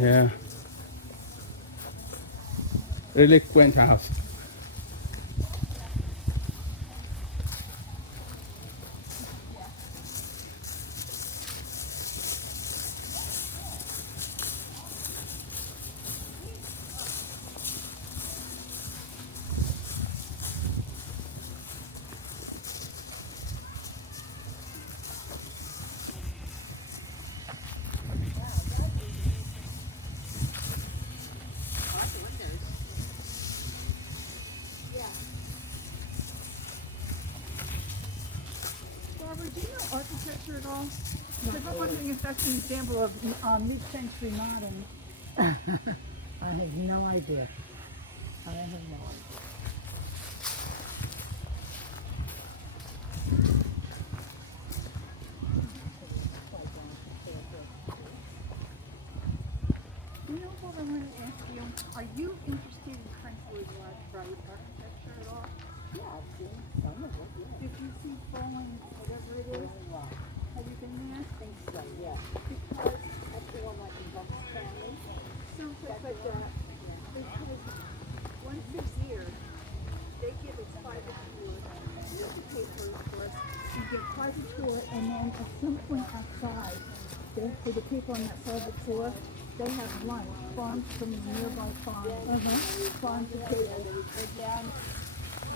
Yeah. Really quaint house. Barbara, do you know architecture at all? Because I'm wondering if that's an example of mid-century modern. I have no idea. I have no idea. You know what I want to ask you? Are you interested in French architecture at all? Yeah, I've seen some of it, yeah. Did you see Bowling, whatever it is? Have you been there? I think so, yeah. Because That's the one like in Buck's family. So, because once a year, they give a private tour. You have to pay for it, of course. You get a private tour, and then at some point outside, for the people on that side of the tour, they have lunch, farms from nearby farms, farm to table. They go down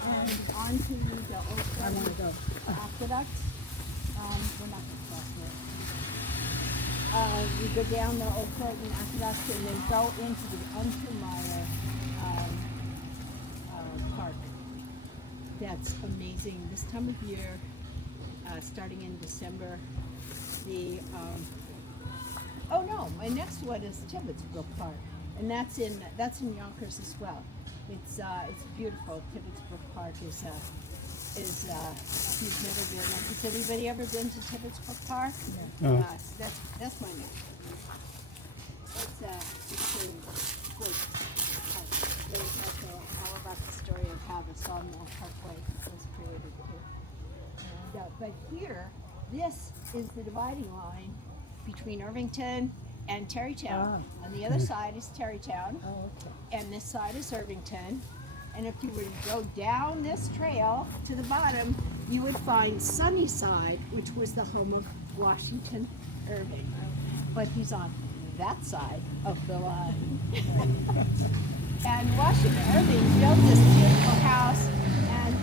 and onto the old aqueduct. We're not going to talk here. You go down the old Croton Aqueduct and then go into the Untermeyer Park. That's amazing. This time of year, starting in December, the oh no, my next one is Tibbetsbrook Park, and that's in Yonkers as well. It's beautiful. Tibbetsbrook Park is if you've never been, has anybody ever been to Tibbetsbrook Park? No. That's my next. It's a gorgeous park. They also all about the story of how the Sawmill Parkway was created too. But here, this is the dividing line between Irvington and Tarrytown. On the other side is Tarrytown, and this side is Irvington. And if you were to go down this trail to the bottom, you would find Sunnyside, which was the home of Washington Irving. But he's on that side of the line. And Washington Irving built this beautiful house, and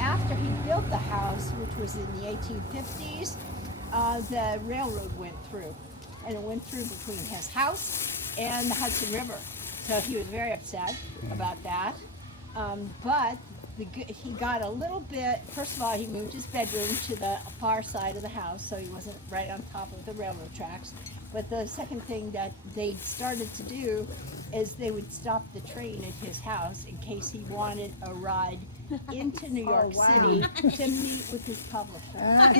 after he built the house, which was in the 1850s, the railroad went through, and it went through between his house and the Hudson River. So he was very upset about that. But he got a little bit, first of all, he moved his bedroom to the far side of the house, so he wasn't right on top of the railroad tracks. But the second thing that they started to do is they would stop the train at his house in case he wanted a ride into New York City to meet with his publisher. And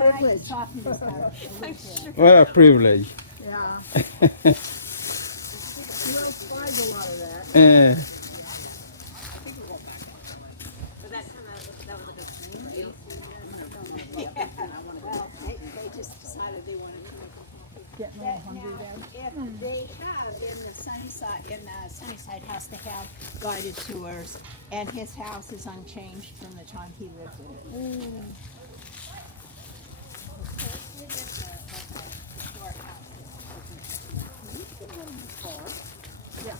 that softened his heart. What a privilege. Yeah. You don't find a lot of that. Well, they just decided they wanted to make a copy. Now, if they have in the Sunnyside house, they have guided tours, and his house is unchanged from the time he lived in it. Yeah.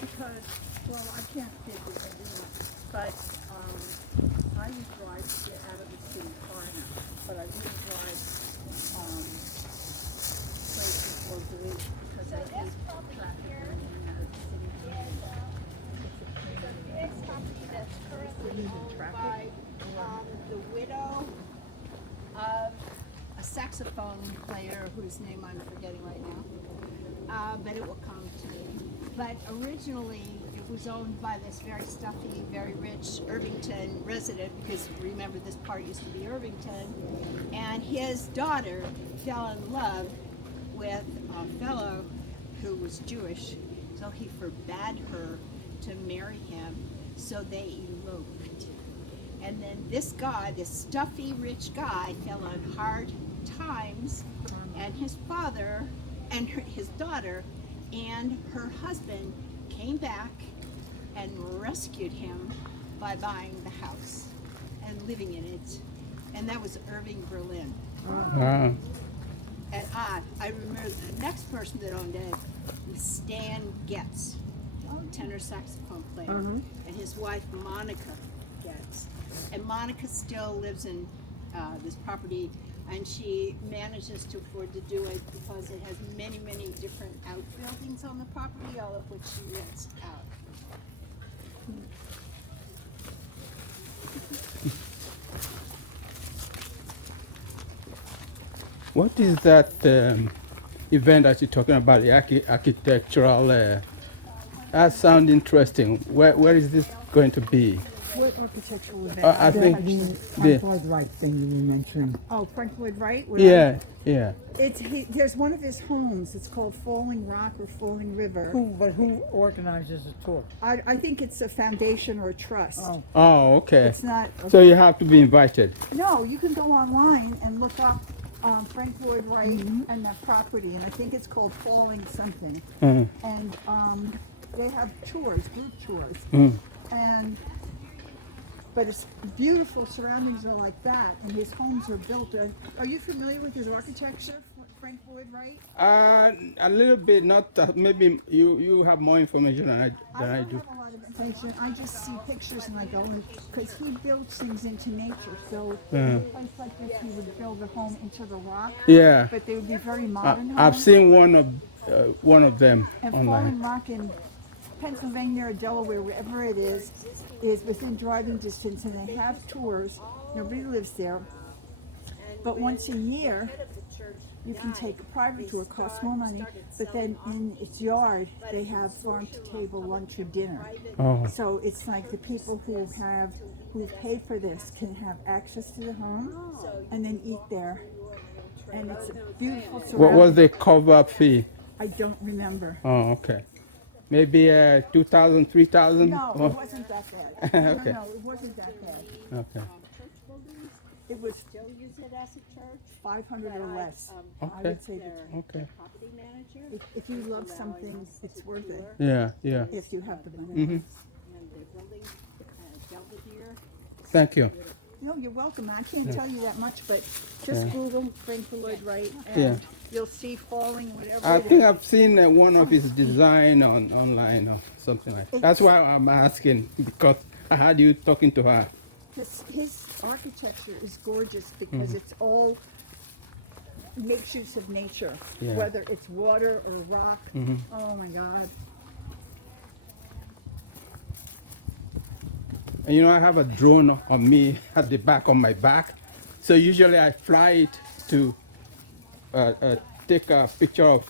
Because, well, I can't figure it out, but I would drive to get out of the city far enough, but I wouldn't drive places locally because I hate traffic in and out of the city. This property that's currently owned by the widow of a saxophone player whose name I'm forgetting right now, but it will come to me. But originally, it was owned by this very stuffy, very rich Irvington resident, because remember this part used to be Irvington, and his daughter fell in love with a fellow who was Jewish, so he forbade her to marry him, so they eloped. And then this guy, this stuffy rich guy, fell on hard times, and his father and his daughter and her husband came back and rescued him by buying the house and living in it. And that was Irving, Berlin. Wow. And I remember the next person that owned it was Stan Getz, tenor saxophone player, and his wife Monica Getz. And Monica still lives in this property, and she manages to afford to do it because it has many, many different outbuildings on the property, all of which she rents out. What is that event that you're talking about, the architectural? That sounds interesting. Where is this going to be? What architectural event? I think Frank Lloyd Wright thing you were mentioning. Oh, Frank Lloyd Wright? Yeah, yeah. There's one of his homes. It's called Falling Rock or Falling River. Who organizes the tour? I think it's a foundation or a trust. Oh, okay. It's not. So you have to be invited. No, you can go online and look up Frank Lloyd Wright and that property, and I think it's called Falling something. And they have tours, group tours, but it's beautiful. Surroundings are like that, and his homes are built. Are you familiar with his architecture, Frank Lloyd Wright? A little bit, not maybe you have more information than I do. I don't have a lot of information. I just see pictures and I go, because he builds things into nature. So in a place like this, he would build a home into the rock. Yeah. But they would be very modern homes. I've seen one of them And online. Falling Rock in Pennsylvania or Delaware, wherever it is within driving distance, and they have tours. Nobody lives there. But once a year, you can take a private tour, costs more money, but then in its yard, they have farm-to-table lunch or dinner. Oh. So it's like the people who've paid for this can have access to the home and then eat there. And it's a beautiful surrounding. What was the cover fee? I don't remember. Oh, okay. Maybe 2,000, 3,000? No, it wasn't that bad. Okay. No, it wasn't that bad. Okay. It was Still use it as a church. 500 or less. I Okay. would say that Okay. Property manager. if you love something, it's worth it. Yeah, yeah. If you have the money. Mm-hmm. And they're building Belvedere. Thank you. No, you're welcome. I can't tell you that much, but just Yeah. Google Frank Lloyd Wright and Yeah. you'll see Falling, whatever I it think is. I've seen one of his design online or something like that. That's why I'm asking, because I heard you talking to her. His architecture is gorgeous because it's all makes use of nature, Yeah. whether it's water or rock. Oh my God. And you know, I have a drone on me at the back on my back. So usually I fly it to take a picture of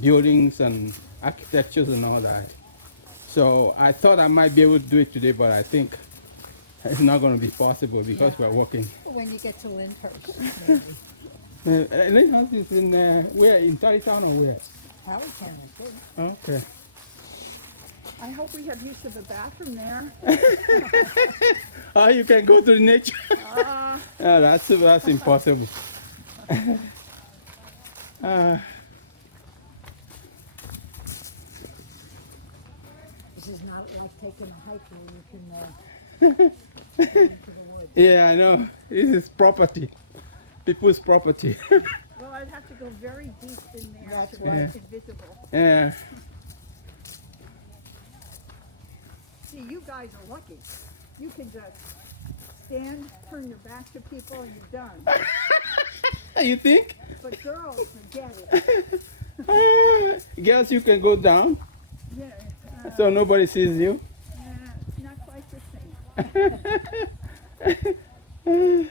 buildings and architectures and all that. So I thought I might be able to do it today, but I think it's not going to be possible because we're working. When you get to Lyndhurst, maybe. Lyndhurst is in where? In Tarrytown or where? Howard can, I think. Okay. I hope we have use of the bathroom there. Oh, you can go to nature. Oh, that's impossible. This is not like taking a hike where you can go into the woods. Yeah, I know. This is property. People's property. Well, I'd have to go very deep in there That's to make it visible. Yeah. See, you guys are lucky. You can just stand, turn your back to people, and you're done. You think? But girls, forget it. Girls, you can go down Yeah, so nobody sees you. it's not quite the same.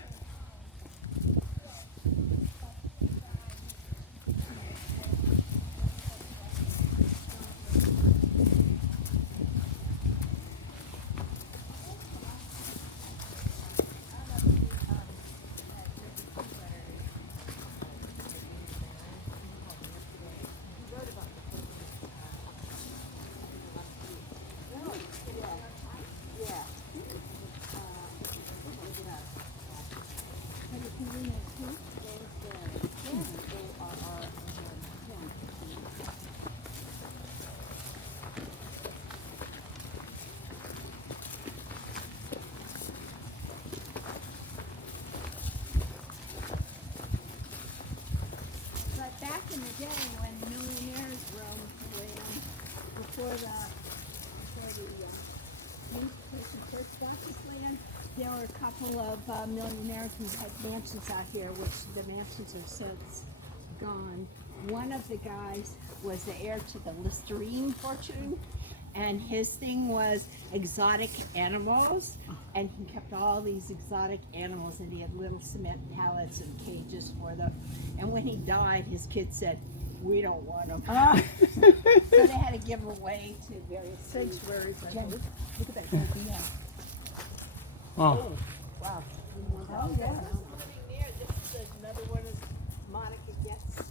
in the day when millionaires roamed land before the Unification Church bought this land, there were a couple of millionaires who had mansions out here, which the mansions are since gone. One of the guys was the heir to the Listerine fortune, and his thing was exotic animals, and he kept all these exotic animals, and he had little cement pallets and cages for them. And when he died, his kids said, "We don't want them." So they had to give them away to various sanctuaries. Look at that idea. Oh. Wow. Oh, yeah. This is another one of Monica Get's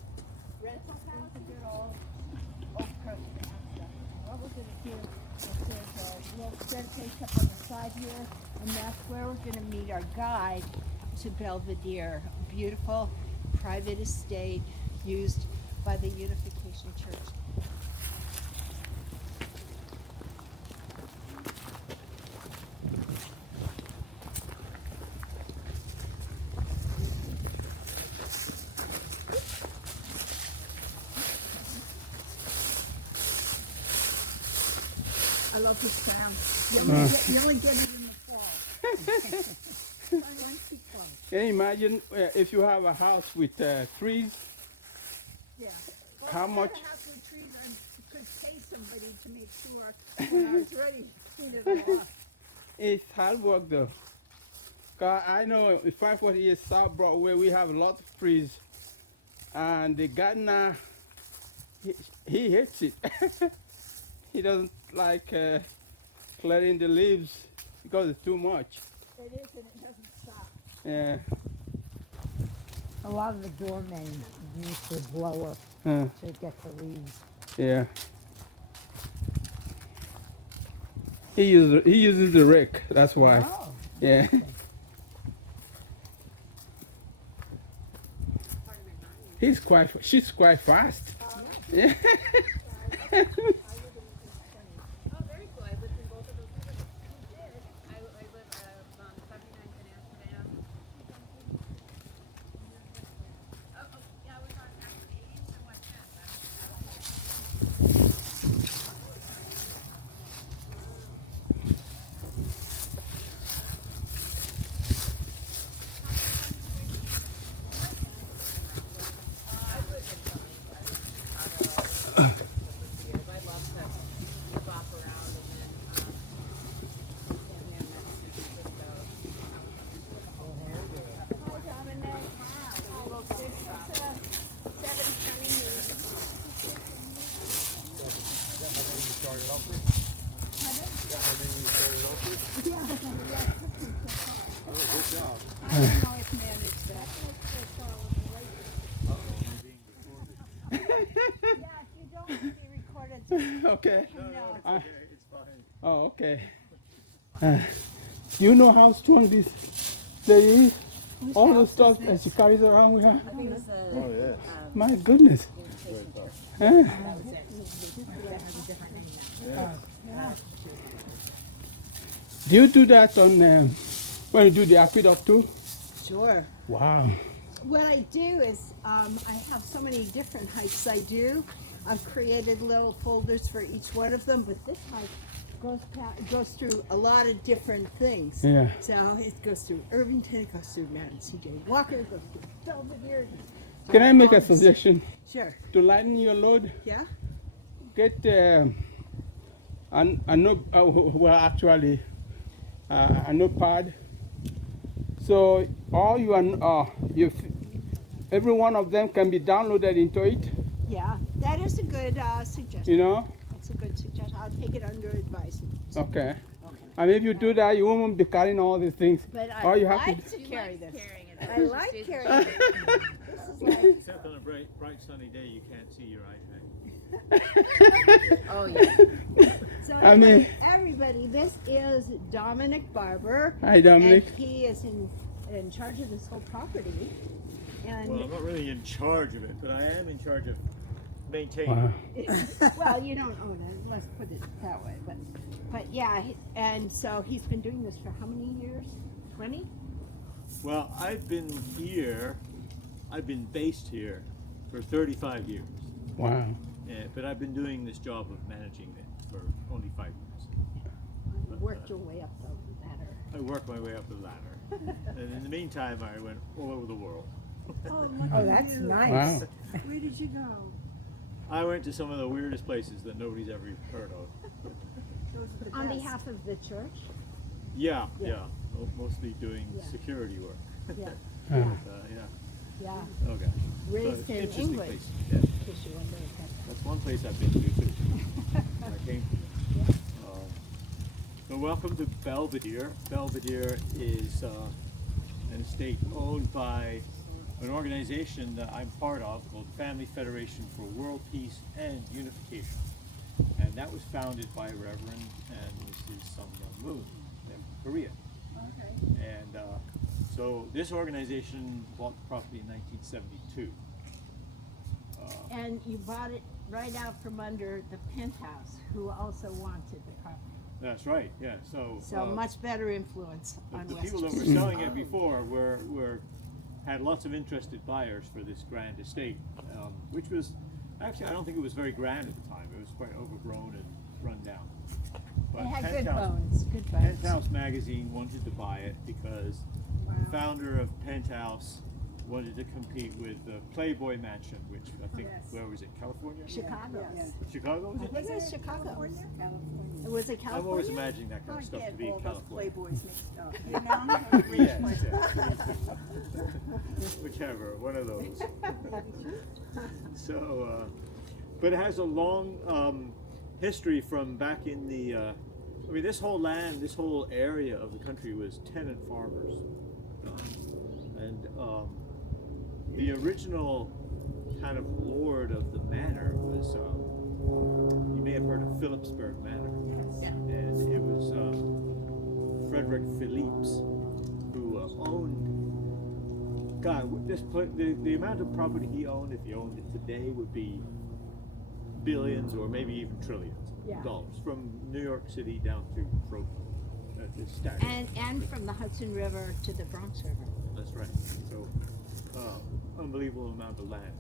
rental houses. Good old coast house. What we're going to do is there's a little staircase up on the side here, and that's where we're going to meet our guide to Belvedere, a beautiful private estate used by the Unification Church. I love this sound. You only get it in the fall. Can you imagine if you have a house with trees? Yeah. How much? I have the trees, I could pay somebody to make sure when I was ready to clean it all up. It's hard work though. 'Cause I know in 548 South Broadway we have a lot of trees, and the gardener he hates it. He doesn't like clearing the leaves because it's too much. It is, and it doesn't stop. Yeah. A lot of the doormen use the blower Uh, to get the leaves. yeah. He uses the rake. That's why. Oh. Yeah. She's quite fast. Yeah. Oh, very cool. I lived in both of those neighborhoods. You did? I live on 79th and Amsterdam. Oh, yeah, I was on after 80s and Westchester. Okay. No, it's fine. Oh, okay. You know how strong this lady is? All the stuff that she carries around with her? I think it was Oh, yes. My goodness. Huh? Do you do that on when you do the aqueduct too? Sure. Wow. What I do is I have so many different hikes I do. I've created little folders for each one of them, but this hike goes through a lot of different things. Yeah. So it goes through Irvington, it goes through Mountain C.J. Walker, it goes through Belvedere. Can I make a suggestion? Sure. To lighten your load, Yeah? get a notepad. So all every one of them can be downloaded into it. Yeah, that is a good suggestion. You know? That's a good suggestion. I'll take it under advisement. Okay. And if you do that, you won't be carrying all these things. But I All you have like to to carry this. I like carrying it. This is like, Except on a bright sunny day, you can't see your iPad. Oh, yeah. so I mean- everybody, this is Dominic Barber. Hi, Dominic. And he is in charge of this whole property. And Well, I'm not really in charge of it, but I am in charge of maintaining Wow. it. well, you don't own it. Let's put it that way. But yeah, and so he's been doing this for how many years? 20? Well, I've been based here for 35 years. Wow. But I've been doing this job of managing it for only 5 years. You worked your way up the ladder. I worked my way up the ladder. And in the meantime, I went all over the world. Oh, that's nice. Wow. Where did you go? I went to some of the weirdest places that nobody's ever heard of. Those are the On best. behalf of the church? Yeah. Mostly doing security work. Yeah. Uh, Yeah. Oh gosh. Raised in interesting English. place. Yeah. In case you wonder if that's- That's one place I've been to too. When I came. So welcome to Belvedere. Belvedere is an estate owned by an organization that I'm part of called Family Federation for World Peace and Unification. And that was founded by a Reverend and Mrs. Sung Myung Moon in Korea. Okay. And so this organization bought the property in 1972. And you bought it right out from under the penthouse, who also wanted the property. That's right, yeah. So, Much better influence on the people that Westchester. were selling it before had lots of interested buyers for this grand estate, which was actually, I don't think it was very grand at the time. It was quite overgrown and run down. But It had good Penthouse- bones, good bones. Penthouse magazine wanted to buy it because the founder of Penthouse wanted to compete with the Playboy Mansion, which I think, where was it, California? Chicago. Chicago? Was I it? think it was Chicago. California? Was it I'm always California? imagining that kind of stuff to be in all those California. playboys mixed up, you know? Yes, whichever, one of those. So, but it has a long history from back in the, I mean, this whole land, this whole area of the country was tenant farmers. And the original kind of lord of the manor was, you may have heard of Phillipsburg Manor. Yeah. And it was Frederick Philipps who owned, God, the amount of property he owned, if he owned it today, would be billions or maybe even trillions of dollars, from New York City down to Brooklyn. It's staggering. And from the Hudson River to the Bronx River. That's right. So, unbelievable amount of land.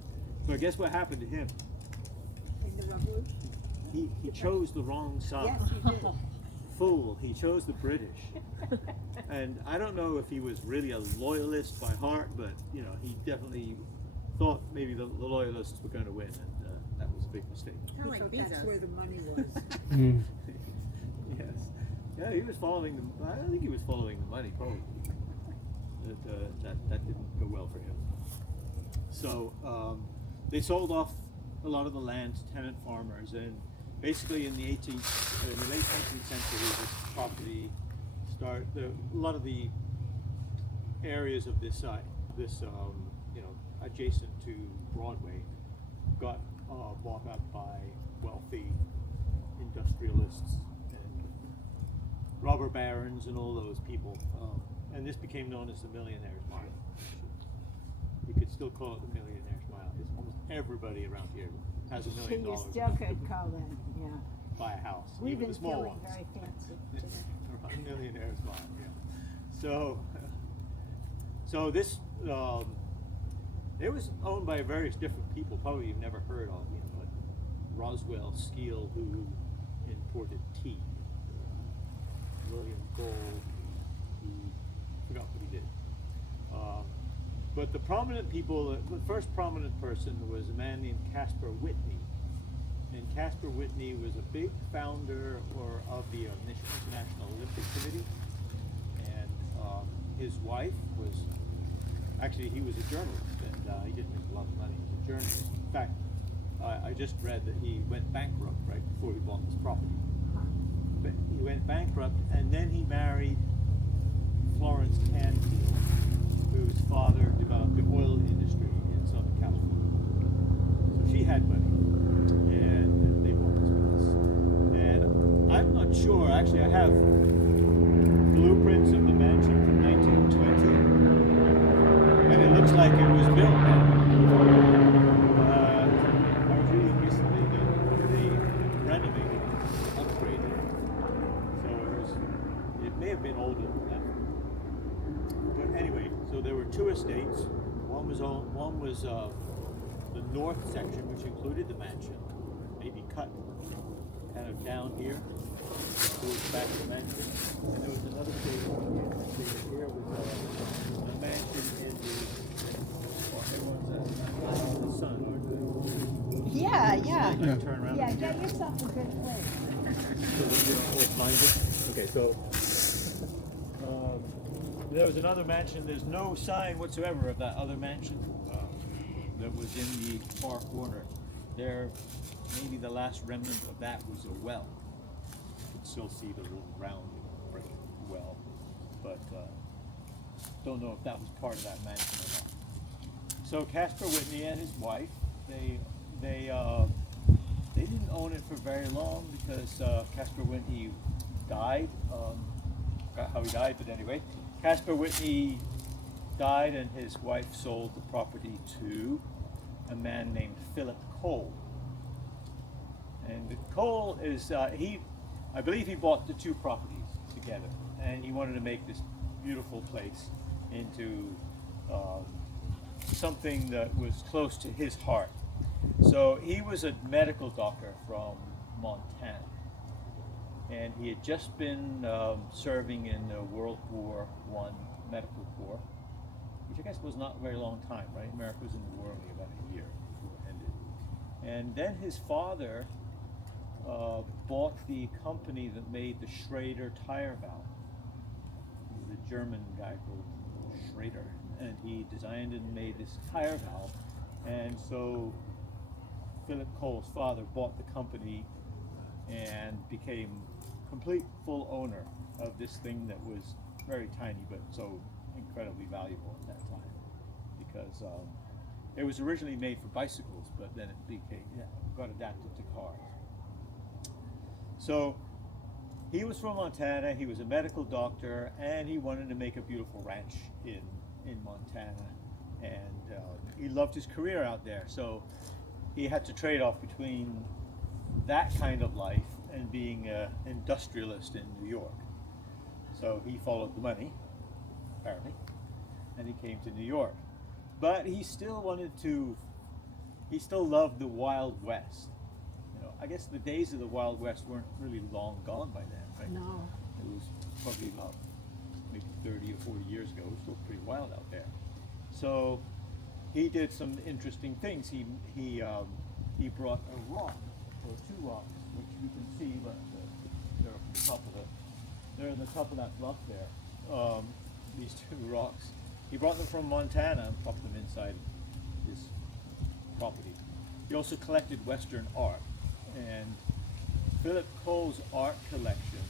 So guess what happened to him? In the revolution? He chose the wrong side. Yes, you did. Fool. He chose the British. And I don't know if he was really a loyalist by heart, but you know, he definitely thought maybe the loyalists were going to win, and that was a big mistake. Kind of like That's where Bezos. the money was. Mm. Yes. Yeah, he was following the. I don't think he was following the money, probably. That didn't go well for him. So they sold off a lot of the land to tenant farmers, and basically in the late 18th century, this property a lot of the areas of this adjacent to Broadway got bought up by wealthy industrialists and robber barons and all those people, and this became known as the Millionaire's Mile. You could still call it the Millionaire's Mile. It's almost everybody around here has $1 million. You still could call them, yeah. Buy a house, We've even been the small feeling ones. very fancy today. Around Millionaire's Mile, yeah. So this it was owned by various different people, probably you've never heard of, like Roswell Skeel, who imported tea. William Gould, who forgot what he did. But the prominent people, the first prominent person was a man named Caspar Whitney. And Caspar Whitney was a big founder of the International Olympic Committee. And his wife was, actually he was a journalist, and he didn't make a lot of money as a journalist. In fact, I just read that he went bankrupt right before he bought this property. But he went bankrupt, and then he married Florence Canfield, whose father developed the oil industry in Southern California. So she had money, and they bought this place. And I'm not sure, actually I have blueprints of the mansion from 1920, and it looks like it was built then. I was reading recently that they renovated it, upgraded it. So it may have been older than that. But anyway, so there were two estates. One was the north section, which included the mansion, maybe cut kind of down here towards the back of the mansion. And there was another big here with a mansion in the sun. Yeah, yeah. Turn around. Yeah, get yourself a good place. Okay, so there was another mansion. There's no sign whatsoever of that other mansion that was in the far corner. There, maybe the last remnant of that was a well. You could still see the little round brick well, but don't know if that was part of that mansion or not. So Caspar Whitney and his wife, they didn't own it for very long because Caspar Whitney died. Forgot how he died, but anyway, Caspar Whitney died and his wife sold the property to a man named Philip Cole. And Cole is, I believe he bought the two properties together, and he wanted to make this beautiful place into something that was close to his heart. So he was a medical doctor from Montana, and he had just been serving in the World War I Medical Corps, which I guess was not a very long time, right? America was in the war only about a year before it ended. And then his father bought the company that made the Schrader tire valve. He was a German guy called Schrader, and he designed and made this tire valve. And so Philip Cole's father bought the company and became complete full owner of this thing that was very tiny but so incredibly valuable at that time, because it was originally made for bicycles, but then it got adapted to cars. So he was from Montana, he was a medical doctor, and he wanted to make a beautiful ranch in Montana, and he loved his career out there, so he had to trade off between that kind of life and being an industrialist in New York. So he followed the money, apparently, and he came to New York. But he still loved the Wild West. You know, I guess the days of the Wild West weren't really long gone by then, right? No. It was probably about maybe 30 or 40 years ago. It was still pretty wild out there. So he did some interesting things. He brought a rock, or two rocks, which you can see, but they're on the top of that bluff there. These two rocks. He brought them from Montana and popped them inside his property. He also collected Western art, and Philip Cole's art collection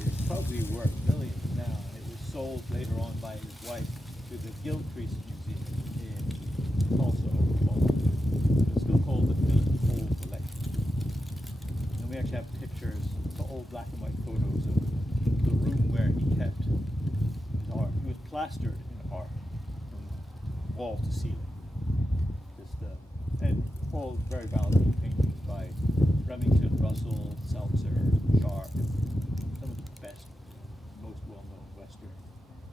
is probably worth millions now. It was sold later on by his wife to the Gilded Age Museum in Tulsa, Oklahoma. It's still called the Philip Cole Collection. And we actually have pictures, old black and white photos of the room where he kept his art. He was plastered in art from wall to ceiling. And all very valuable paintings by Remington, Russell, Seltzer, Sharp, some of the best, most well-known Western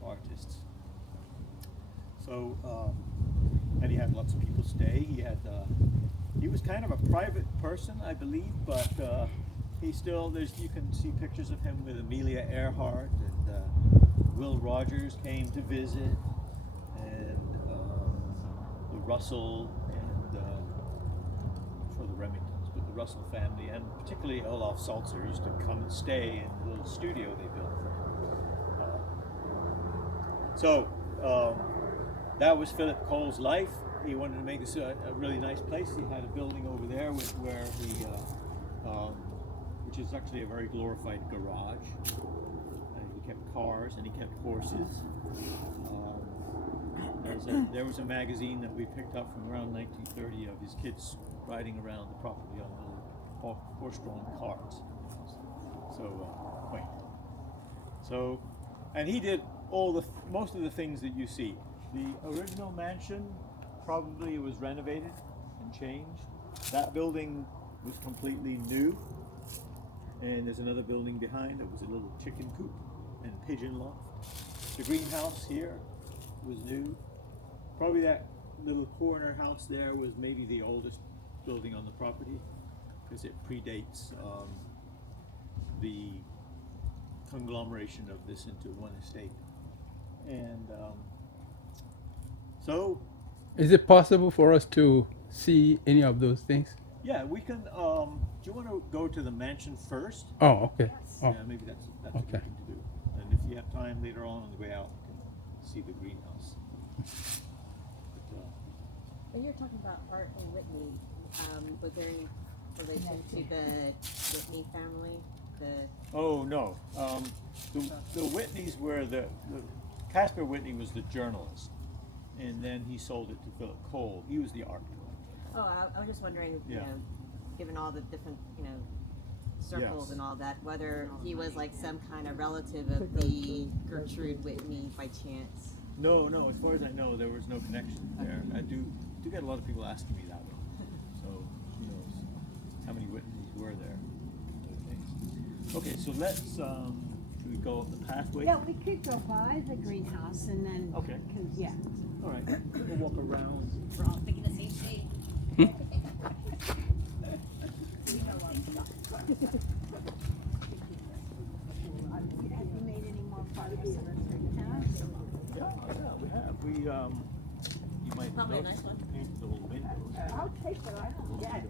artists. So, and he had lots of people stay. He was kind of a private person, I believe, but he still, you can see pictures of him with Amelia Earhart, and Will Rogers came to visit, and the Russell for the Remingtons, but the Russell family, and particularly Olaf Salzer, used to come and stay in the little studio they built for him. That was Philip Cole's life. He wanted to make this a really nice place. He had a building over there where which is actually a very glorified garage. And he kept cars and he kept horses. There was a magazine that we picked up from around 1930 of his kids riding around the property on little horse-drawn carts. So quaint. So, and he did most of the things that you see. The original mansion probably was renovated and changed. That building was completely new. And there's another building behind that was a little chicken coop and pigeon loft. The greenhouse here was new. Probably that little corner house there was maybe the oldest building on the property because it predates the conglomeration of this into one estate. And so, Is it possible for us to see any of those things? yeah, we can. Do you want to go to the mansion first? Oh, okay. Oh, Yeah, maybe that's a good Okay. thing to do. And if you have time later on the way out, you can see the greenhouse. But, When you're talking about Art and Whitney, was there any relation to the Whitney family? oh no, the Whitneys were the Casper Whitney was the journalist, and then he sold it to Philip Cole. He was the art. Oh, I was just wondering, you Yeah. know, given all the different, you know, circles Yes. and all that, whether he was like some kind of relative of the Gertrude Whitney by chance. No, as far as I know, there was no connection there. I do get a lot of people asking me that one. So who knows how many Whitneys were there? Okay, so let's should we go up the pathway? Yeah, we could go by the greenhouse and then. Okay. Yeah. All right, we'll walk around. We're all thinking the same thing. Have you made any more progress in the greenhouse? Yeah, we have. You might Probably a notice nice one. painted the little windows. I'll take what I want. Yeah.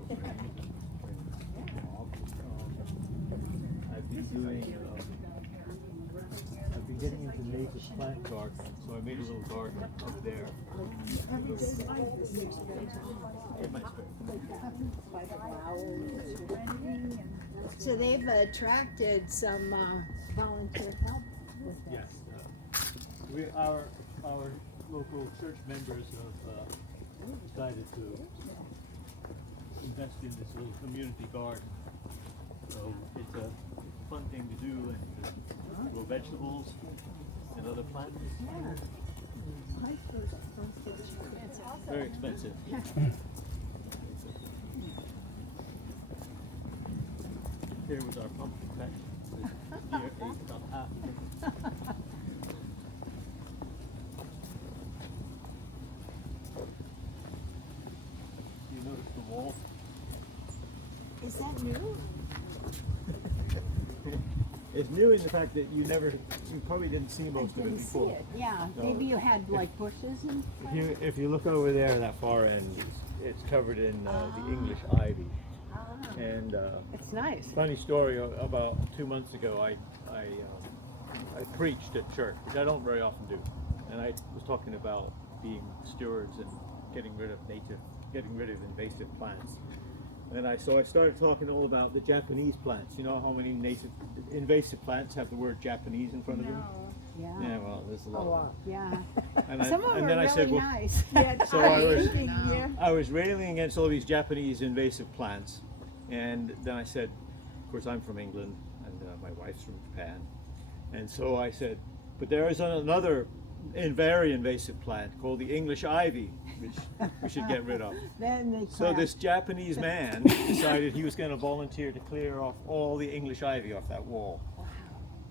I've been getting into native plant gardening, so I made a little garden up there. So they've attracted some volunteer help with that. Yes, our local church members have decided to invest in this little community garden. So it's a fun thing to do and grow vegetables and other plants. Very expensive. Here was our pumpkin patch. This year ate about half of it. You notice the wall? Is that new? It's new in the fact that you probably didn't see most of it Didn't see before. it. Yeah, No. maybe you had like bushes and. If you look over there to that far end, it's covered in the English ivy. And It's nice. funny story, about 2 months ago, I preached at church, which I don't very often do. And I was talking about being stewards and getting rid of invasive plants. And I started talking all about the Japanese plants. You know how many invasive plants have the word Japanese in front of them? Yeah. Yeah, well, there's a lot of them. Yeah. And Some of them then are I really said, well, nice. so I Yeah. was railing against all these Japanese invasive plants, and then I said, of course I'm from England, and my wife's from Japan, and so I said, but there is another very invasive plant called the English ivy, which we should get rid of. Then they So clap. this Japanese man decided he was going to volunteer to clear off all the English ivy off that wall,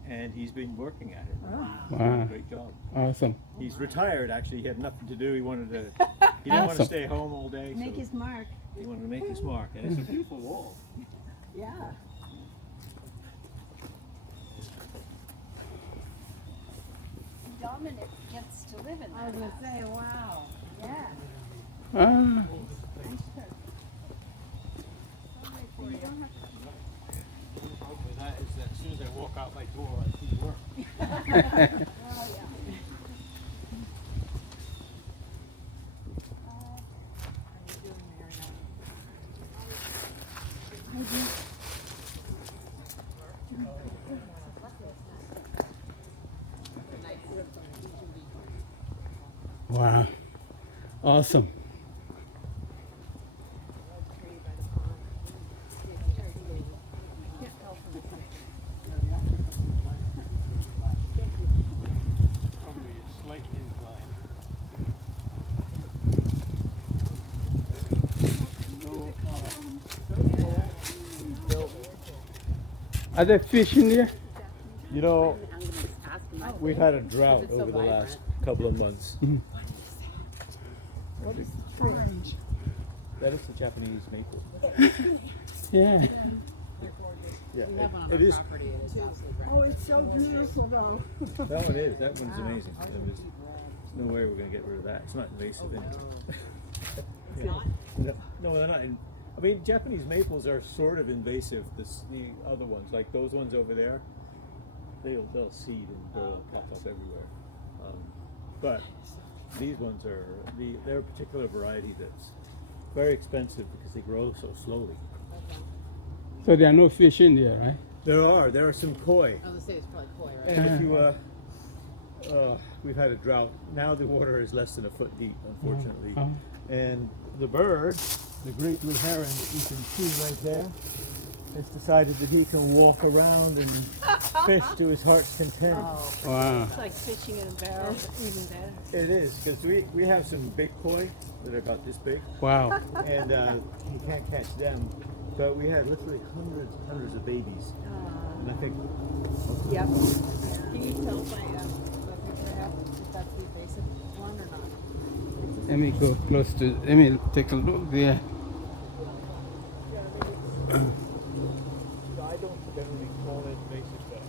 and he's been working at it. wow. Great job. Awesome. He's retired, actually. He had nothing to do. He didn't want to Awesome. stay home all day. Make So his mark. he wanted to make his mark, and it's a beautiful wall. Yeah. Dominic gets to live in that. I was gonna say, wow. Yeah. Ah, The problem with that is that as soon as I walk out my door, I see work. wow. Awesome. Probably a slight incline. Are there fish in there? You know, we've had a drought over the last couple of months. What is orange? That is the Japanese maple. Yeah. Yeah, We have one on it our is. property. It is absolutely Oh, breathtaking. it's so beautiful though. That one is. That one's amazing. There's no way we're gonna get rid of that. It's not invasive. It's not? No, they're not. I mean, Japanese maples are sort of invasive. The other ones, like those ones over there, they'll seed and grow and pop up everywhere. But these ones are they're a particular variety that's very expensive because they grow so slowly. So there are no fish in there, right? There are some koi. I was gonna say it's probably koi, right? And if you, we've had a drought. Now the water is less than a foot deep, unfortunately. And the bird, the great blue heron that you can see right there, has decided that he can walk around and fish to his heart's content. Wow. It's like fishing in a barrel, but even better. It is, because we have some big koi that are about this big, Wow. and you can't catch them. But we had literally hundreds of babies. And I think Yep. Can you tell by the picture I have if that's the invasive one or not? Let me go close to, let me take a look there. I don't generally call it invasive, but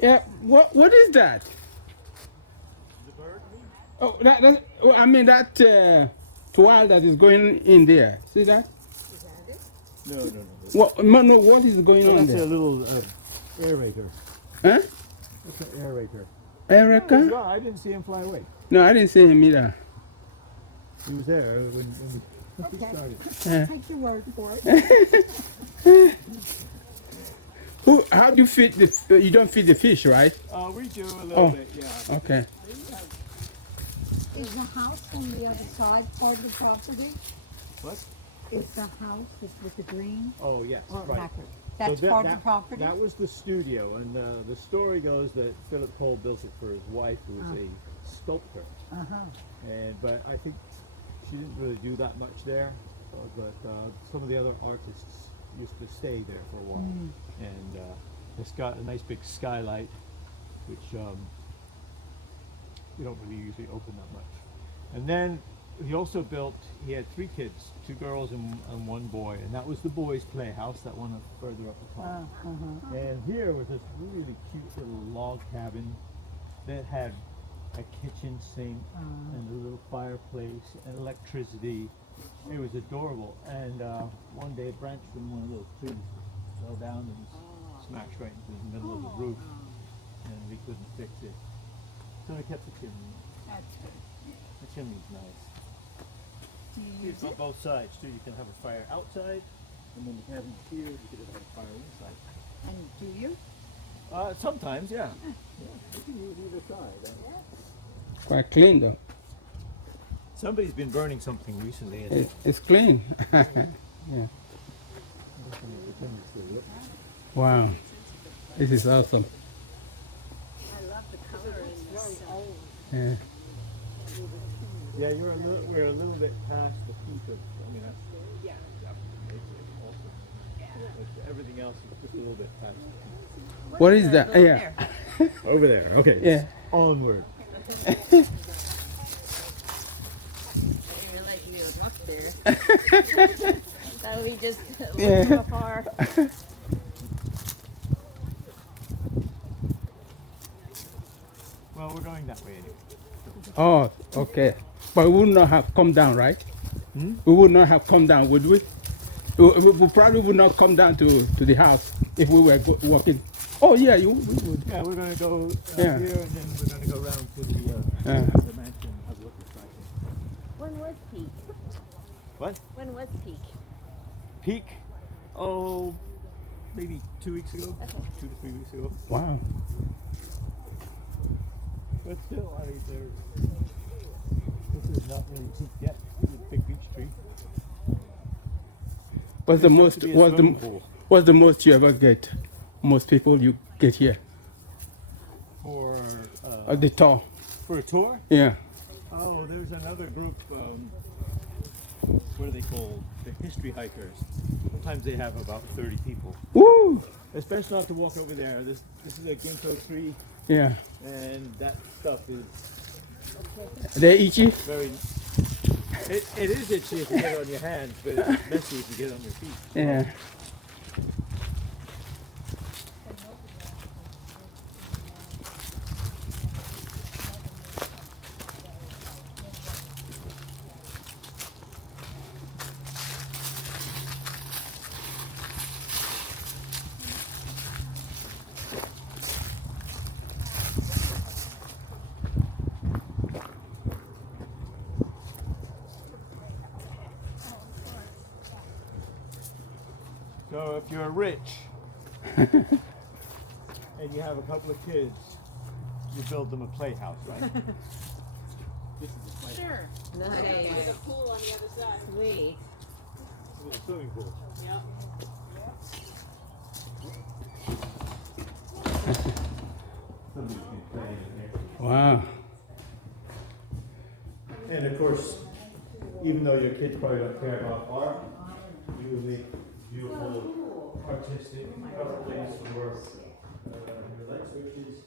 Yeah, what is that? the bird. Oh, that oh, I mean that toile that is going in there. See that? No. What? No, what is going on That's a there? little aerator. Huh? That's an aerator. Erica? Well, I didn't see him fly away. No, I didn't see him either. He was there when we started. Yeah. Take your word for it. How do you feed the? You don't feed the fish, right? We do a little Oh. bit, yeah. Okay. Is the house on the other side part of the property? What? Is the house with the green Oh, yes, or right. backward? That's part of the property? That was the studio, and the story goes that Philip Cole built it for his wife, who was a sculptor. But I think she didn't really do that much there. But some of the other artists used to stay there for a while, and it's got a nice big skylight, which you don't really usually open that much. And then he also built. He had 3 kids, 2 girls and 1 boy, and that was the boys' playhouse. That one further up the top. And here was this really cute little log cabin that had a kitchen sink and a little fireplace and electricity. It was adorable. And one day, a branch from one of those trees fell down and smashed right into the middle of the roof, and we couldn't fix it. So I kept the chimney. The chimney's nice. It's on both sides too. You can have a fire outside, and then you have it here. You can have a fire inside. And do you? Sometimes, yeah. You can use either side. Quite clean though. Somebody's been burning something recently. And It's clean. Yeah. Wow. This is awesome. I love the color in this. Yeah. yeah, we're a little bit past the peak of. I mean, that's Yeah. it's awesome. But everything else is just a little bit past. What is that? Yeah. Over there. Okay. Yeah. Onward. You're like, you're up there. We just looked Yeah. from afar. Well, we're going that way anyway. Oh, okay. But we would not have come down, right? Hmm? We would not have come down, would we? We probably would not come down to the house if we were walking. Oh, yeah, we would. Yeah, we're going to go Yeah. here, and then we're going to go around to the mansion and have a look inside. When was peak? What? When was peak? Peak? Oh, maybe 2 weeks ago. 2 to 3 weeks ago. Wow. But still, I mean, this is not really peak yet. It's a big beach tree. What's the There's most? supposed to be a swimming pool. What's the most you ever get? Most people you get here? For The tour? for a tour? Yeah. Oh, there's another group. What are they called? The history hikers. Sometimes they have about 30 people. Woo! It's best not to walk over there. This is a ginkgo tree, Yeah. and that stuff is They're itchy? very. It is itchy if you get it on your hands, but it's messy if you get it on your feet. Yeah. So if you're rich and you have a couple of kids, you build them a playhouse, right? This is a playhouse. Sure. Nice. With a pool on the other side. Sweet. With a swimming pool. Yep. Somebody's been playing in here. Wow. And of course, even though your kids probably don't care about art, you make beautiful artistic fireplace for your light switches.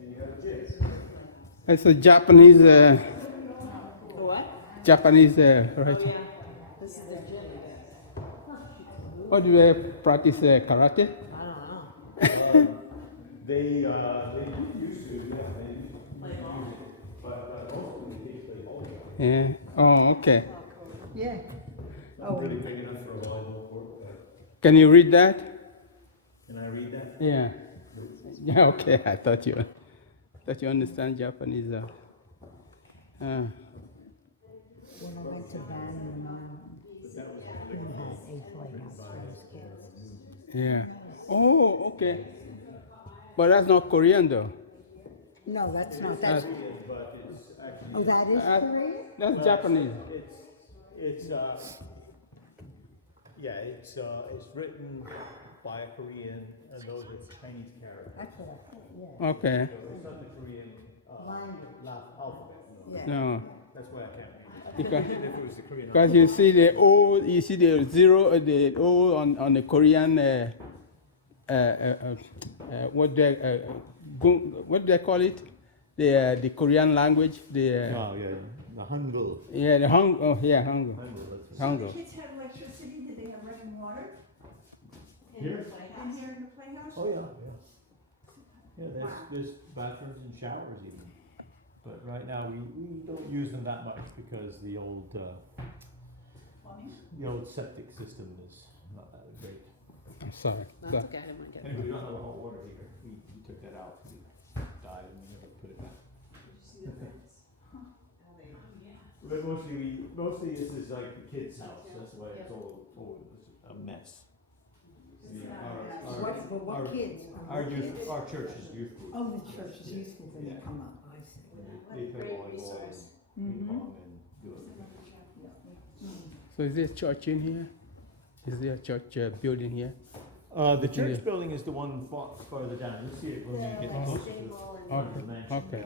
And you have jigs. It's a Japanese, What? Japanese, right? This is the gym. What do they practice karate? I don't know. They used to, yeah, they used to use it, but mostly they play volleyball. Yeah. Oh, okay. Yeah. Not really big enough for a volleyball court. Can you read that? Can I read that? Yeah. Yeah. Okay. I thought you understand Japanese. When I went to Bannon Island, we had a playhouse for those kids. Yeah. Oh, okay. But that's not Korean though. No, that's not, that's, oh, that is Korean? That's Japanese. It's written by a Korean, and those are Chinese characters. That's what I thought, yeah. Okay. So it's not the Korean alphabet. No. That's why I can't read Because it. Even if it was the Korean because you see the O, you see the zero, the O on the Korean. What do they call it? The Korean language. The Oh yeah, the Hangul. yeah, the Hangul. Oh yeah, Hangul. Hangul. Kids have electricity, do they have running water? Here? In here in the playhouse? Oh yeah, yeah. Yeah, there's bathrooms and showers even. But right now we don't use them that much because the old septic system is not that great. I'm sorry. That's okay. I didn't want to get Anyway, we don't have a hot water heater. We took that out. We died and we never put it back. But mostly this is like the kids' house. That's why it's all a mess. What kids? Our church is youth group. Oh, the church is used to, when they Yeah. come up, I see. They play volleyball and ping pong and do it. So is there a church in here? Is there a church building here? The church building is the one farther down. You'll see it when we get closer to the mansion. Okay.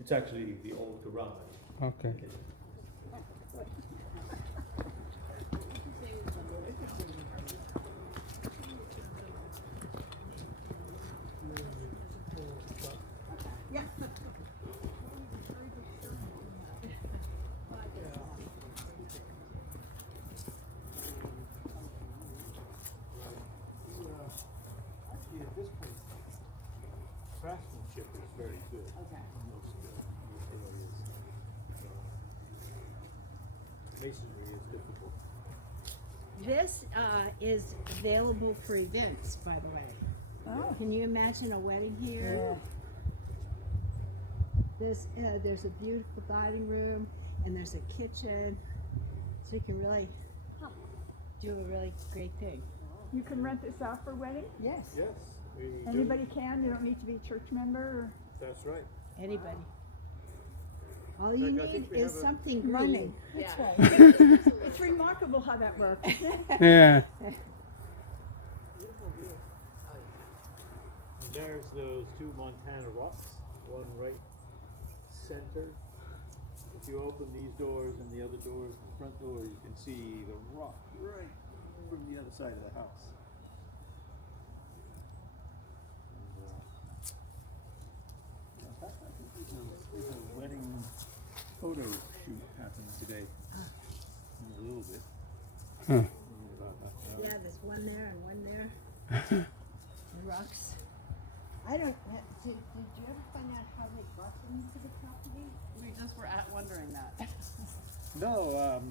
It's actually the old garage. Okay. very good. Okay. In most areas. Masonry is difficult. This is available for events, by the way. Oh. Can you imagine a wedding here? There's a beautiful dining room, and there's a kitchen, so you can really do a really great thing. You can rent this out for wedding? Yes, Yes, we do. Anybody can, you don't need to be a church member or That's right. anybody. All you In fact, I think need we is have a- something green. running. Yeah. It's remarkable how that works. Yeah. And there's those two Montana rocks, one right center. If you open these doors and the other doors, the front door, you can see the rock right from the other side of the house. And, in fact, I think there's a wedding photo shoot happening today in a little bit. Huh. In about half an hour. Yeah, there's one there and one there. The rocks. I don't. Did you ever find out how they got into the property? We just were wondering that. No,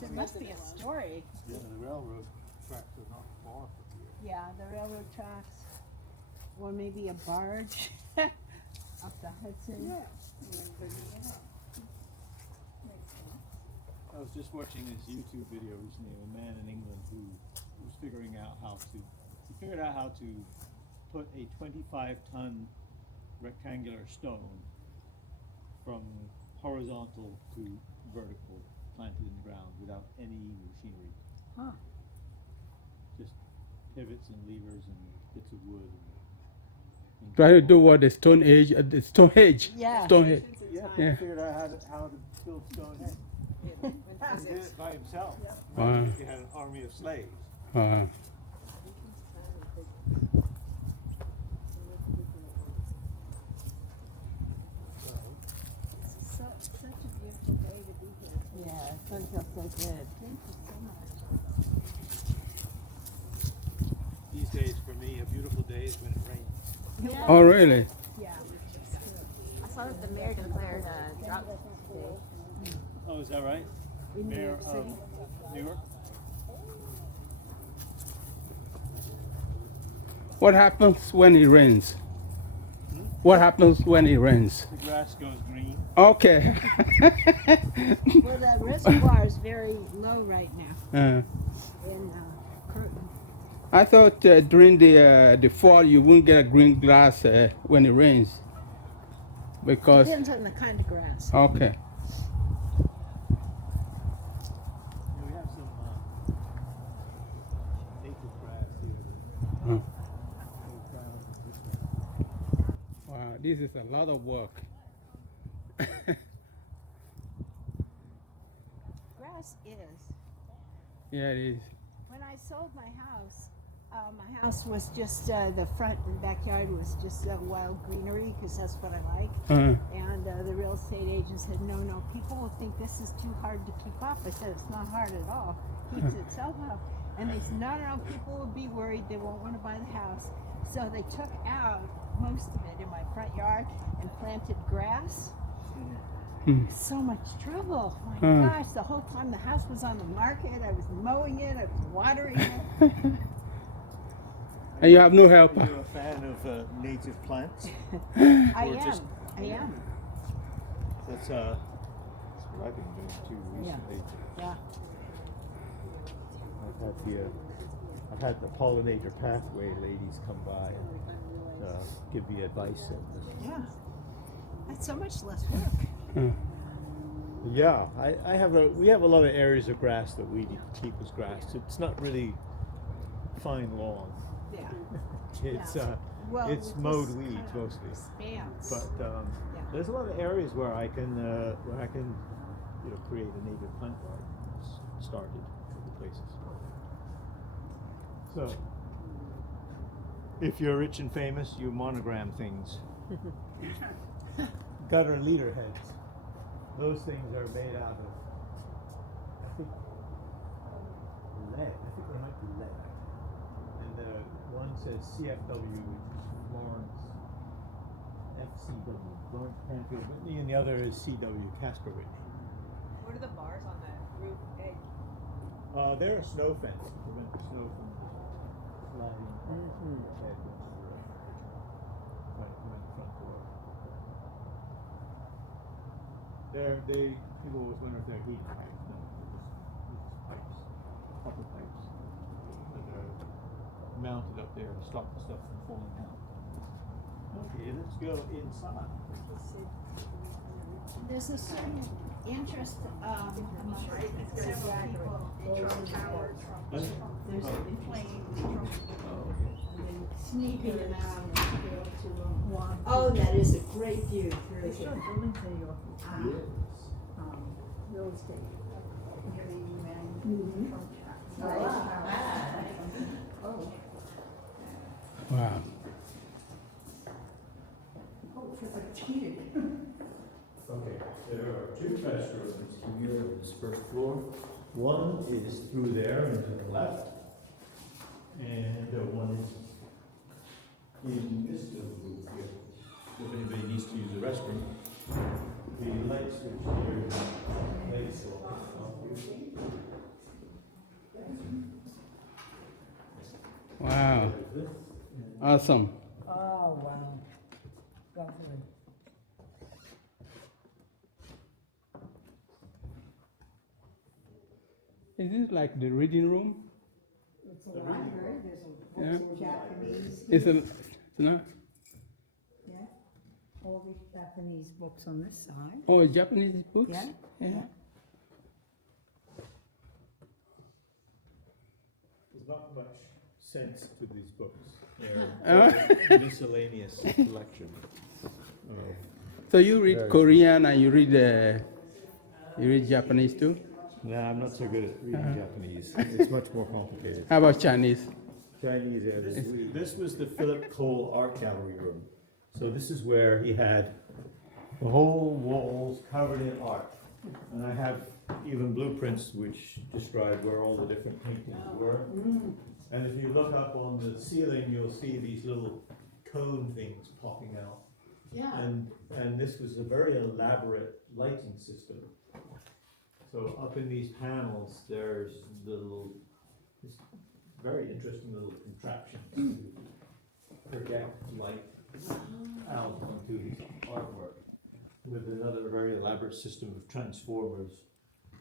There must be a story. yeah, the railroad tracks are not far from here. Yeah, the railroad tracks, or maybe a barge up the Hudson. Yeah. I was just watching this YouTube video recently of a man in England who was figuring out how to, put a 25-ton rectangular stone from horizontal to vertical planted in the ground without any machinery. Huh. Just pivots and levers and bits of wood. And Try to do what the Stone Age, the Stonehenge. Yeah. Stonehenge. yeah, Yeah. he figured out how to build Stonehenge. He did it by himself. Wow. He had an army of slaves. Such a beautiful day to be here. Yeah, it feels so good. Thank you so much. These days, for me, a beautiful day is when it rains. Yeah. Oh, really? Yeah. I saw that the mayor declared a drought today. Oh, is that right? In New Mayor York of City. New York? What happens when it rains? What happens when it rains? The grass goes green. Okay. Well, the reservoir is very low right now in Croton. I thought during the fall you wouldn't get green grass when it rains. Because, Depends on the kind of grass. okay. We have some native grass here. Huh. Wow, this is a lot of work. Grass is. Yeah, it is. When I sold my house was just the front and backyard was just wild greenery because that's what I like. And the real estate agent said, no, people will think this is too hard to keep up. I said, it's not hard at all. Keeps itself up. And they said, no, people will be worried. They won't want to buy the house. So they took out most of it in my front yard and planted grass. So much trouble. My gosh, the whole time the house was on the market, I was mowing it, I was watering it. And you have no helper. Are you a fan of native plants? I Or just- am. That's what I've been doing too recently. Yeah. I've had the pollinator pathway ladies come by and give me advice. Yeah. That's so much less work. Yeah, we have a lot of areas of grass that we need to keep as grass. It's not really fine lawn. Yeah. It's Well, it's with mowed this weeds kind of mostly. Expanse. But there's a lot of areas where I can create a native plant garden. Started other places. So if you're rich and famous, you monogram things. Gutter leader heads. Those things are made out of, I think, lead. I think they might be lead. And the one says CFW, which is Florence FCW, Lawrence Cranfield Whitney, and the other is CW, Casper Whitney. What are the bars on the roof edge? They're a snow fence to prevent the snow from sliding head right in the front door. People always wonder if they're heat pipes. No, they're just pipes, copper pipes that are mounted up there to stop the stuff from falling out. Okay, let's go inside. There's a certain interest among several people in Trump Towers. There's a plane sneaking around and be able to walk. Oh, that is a great view. They start building to your real estate. Wow. Oh, it's like cheated. Okay, there are two restrooms here on this first floor. One is through there and to the left, and one is in this little booth here. If anybody needs to use the restroom, the light switch here is lights off. Wow. Awesome. Oh, wow. Lovely. Is this like the reading room? It's a library, there's a Yeah. books in Japanese. It's not? Yeah, all these Japanese books on this side. Oh, Japanese books? Yeah, Yeah. There's not much sense to these books. They're miscellaneous collection. So you read Very- Korean and you read Japanese too? Nah, I'm not so good at reading Japanese. It's much more complicated. How about Chinese? Chinese, yeah. This was the Philip Cole Art Gallery room. So this is where he had the whole walls covered in art. And I have even blueprints which describe where all the different paintings were. And if you look up on the ceiling, you'll see these little cone things popping out. Yeah. And this was a very elaborate lighting system. So up in these panels, there's this very interesting little contraption to project light out onto his artwork with another very elaborate system of transformers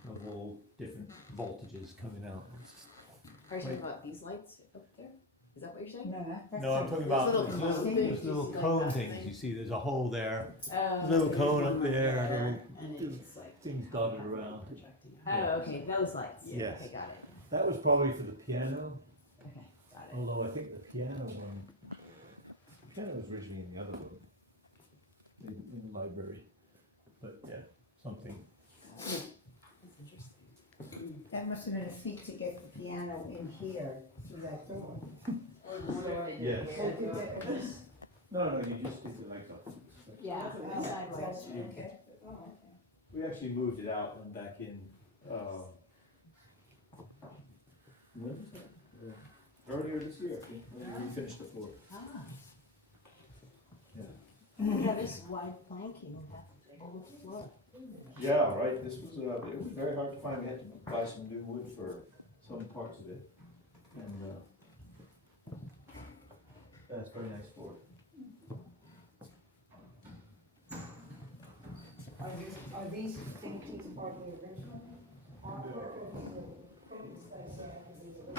of all different voltages coming out. Are you talking about these lights up there? Is that what you're saying? No, that's. No, I'm talking about Those those little little, things, those little like cone that things. thing. You see, there's a hole there, Oh, little cone up okay. there, And it's just like things dotted around. projecting. Oh, okay, those lights. Yes. Okay, got it. That was probably for the piano, Okay, got it. although I think the piano was originally in the other room, in the library. But yeah, something. That's interesting. That must have been a feat to get the piano in here through that door. Yes. Oh, did that- No, you just get the lights up. Yeah, outside lights. Okay. Oh, We actually moved it out and back in, when was that? Earlier this year, actually, when we finished the floor. Ah. Yeah, this wide planking, that whole floor. Yeah, right, this was, it was very hard to find, we had to buy some new wood for some parts of it, and, that's very nice floor. Are these paintings part of the original artwork or the prints that's the original?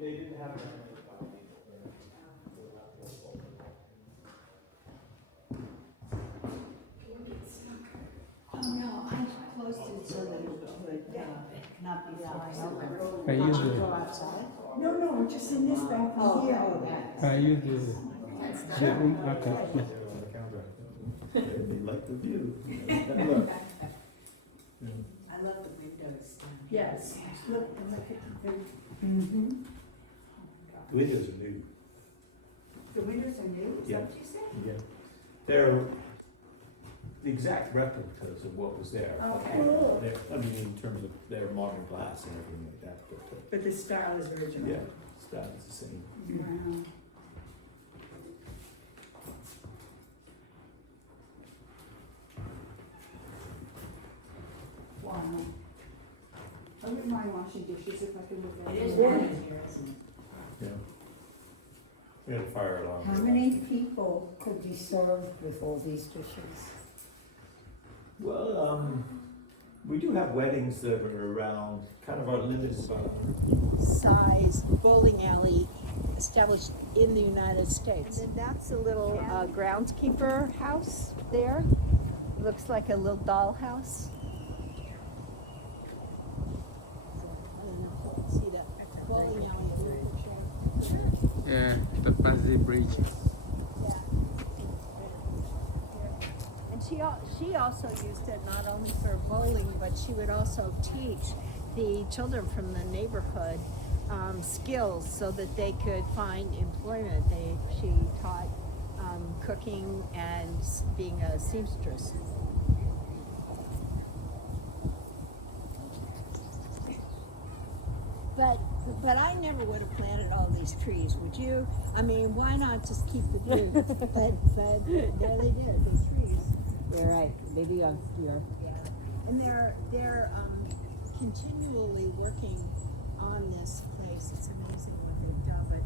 They didn't have that. Oh, no, I closed it so that it would, not be flying over. I use Go the, outside? No, no, we're just in this bathroom here. I use the room. Okay. Yes. They like the view. I love the windows down here. Yes, look, and look at the, The windows are new. the windows are new, is that Yeah. what you said? Yeah. They're the exact replicas of what was there. Okay. I mean, in terms of their modern glass and everything like that, but But the style is original. yeah, that is the same. Wow. Wow. I wouldn't mind washing dishes if I could look at It it. is warm in here, isn't it? Yeah. We had a fire alarm. How many people could be served with all these dishes? Well, we do have weddings that are around, kind of our limit is about Size bowling alley established in the United And States. then that's a little groundskeeper house there. Looks like a little dollhouse. See that bowling alley. Yeah, the Passy Bridge. And she also used it not only for bowling, but she would also teach the children from the neighborhood skills so that they could find employment. She taught cooking and being a seamstress. But I never would have planted all these trees, would you? I mean, why not just keep the view? but there they did, the trees. You're right. Maybe you're. And they're continually working on this place. It's amazing what they've done. But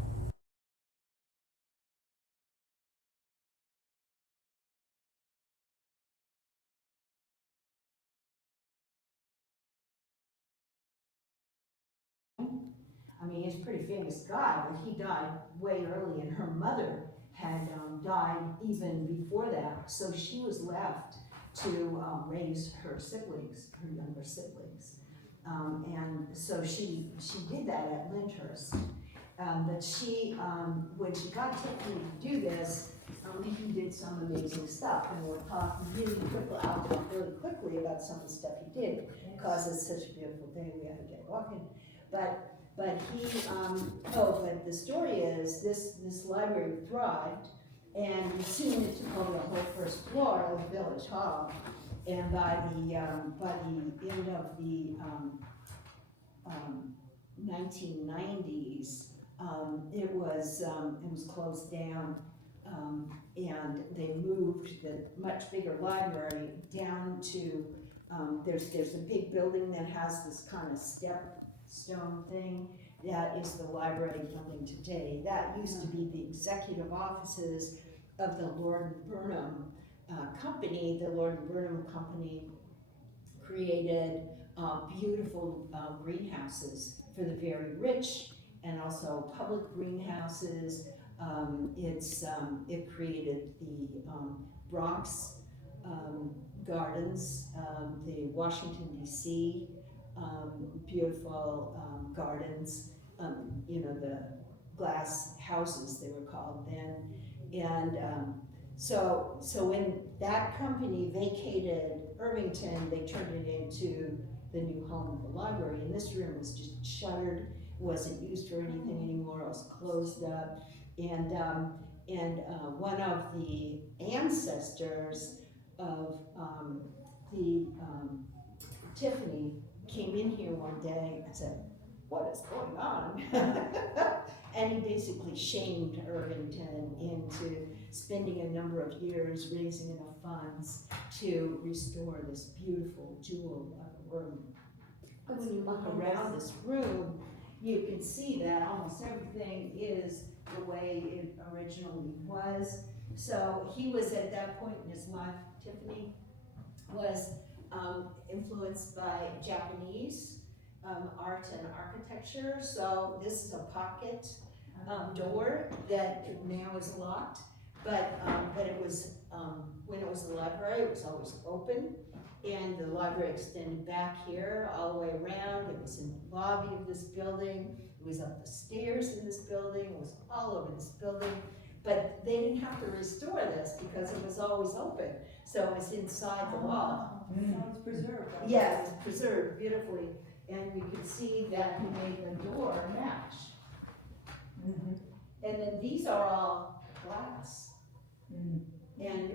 I mean, he's a pretty famous guy, but he died way early, and her mother had died even before that. So she was left to raise her siblings, her younger siblings. And so she did that at Lyndhurst. But she, when she got Tiffany to do this, he did some amazing stuff. And we'll talk I'll talk really quickly about some of the stuff he did, because it's such a beautiful day, we had to get walking. But he, but the story is, this library thrived, and soon it took over the whole first floor of the village hall. And by the end of the 1990s, it was closed down, and they moved the much bigger library down to, there's a big building that has this kind of stone thing. That is the library building today. That used to be the executive offices of the Lord and Burnham company. The Lord and Burnham company created beautiful greenhouses for the very rich, and also public greenhouses. It created the Bronx Gardens, the Washington D.C. Beautiful gardens, the glass houses they were called then. And so when that company vacated Irvington, they turned it into the new home of the library. And this room was just shuttered, wasn't used for anything anymore, it was closed up. And one of the ancestors of Tiffany came in here one day and said, "What is going on?" And he basically shamed Irvington into spending a number of years raising enough funds to restore this beautiful jewel of a room. But when you look around this room, you can see that almost everything is the way it originally was. So he was at that point in his life, Tiffany was influenced by Japanese art and architecture. So this is a pocket door that now is locked, but it was, when it was the library, it was always open. And the library extended back here all the way around. It was in the lobby of this building. It was up the stairs in this building. It was all over this building. But they didn't have to restore this because it was always open. So it was inside the wall. So it's preserved. Right? Yeah, it's preserved beautifully. And you can see that he made the door match. And then these are all glass. And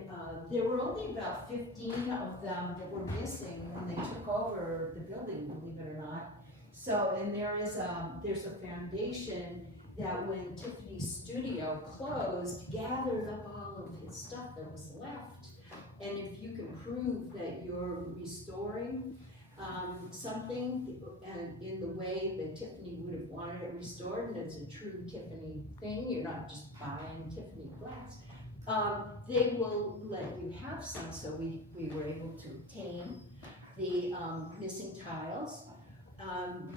there were only about 15 of them that were missing when they took over the building, believe it or not. So, and there's a foundation that when Tiffany's studio closed, gathered up all of his stuff that was left. And if you can prove that you're restoring something in the way that Tiffany would have wanted it restored, and it's a true Tiffany thing, you're not just buying Tiffany glass, they will let you have some. So we were able to obtain the missing tiles.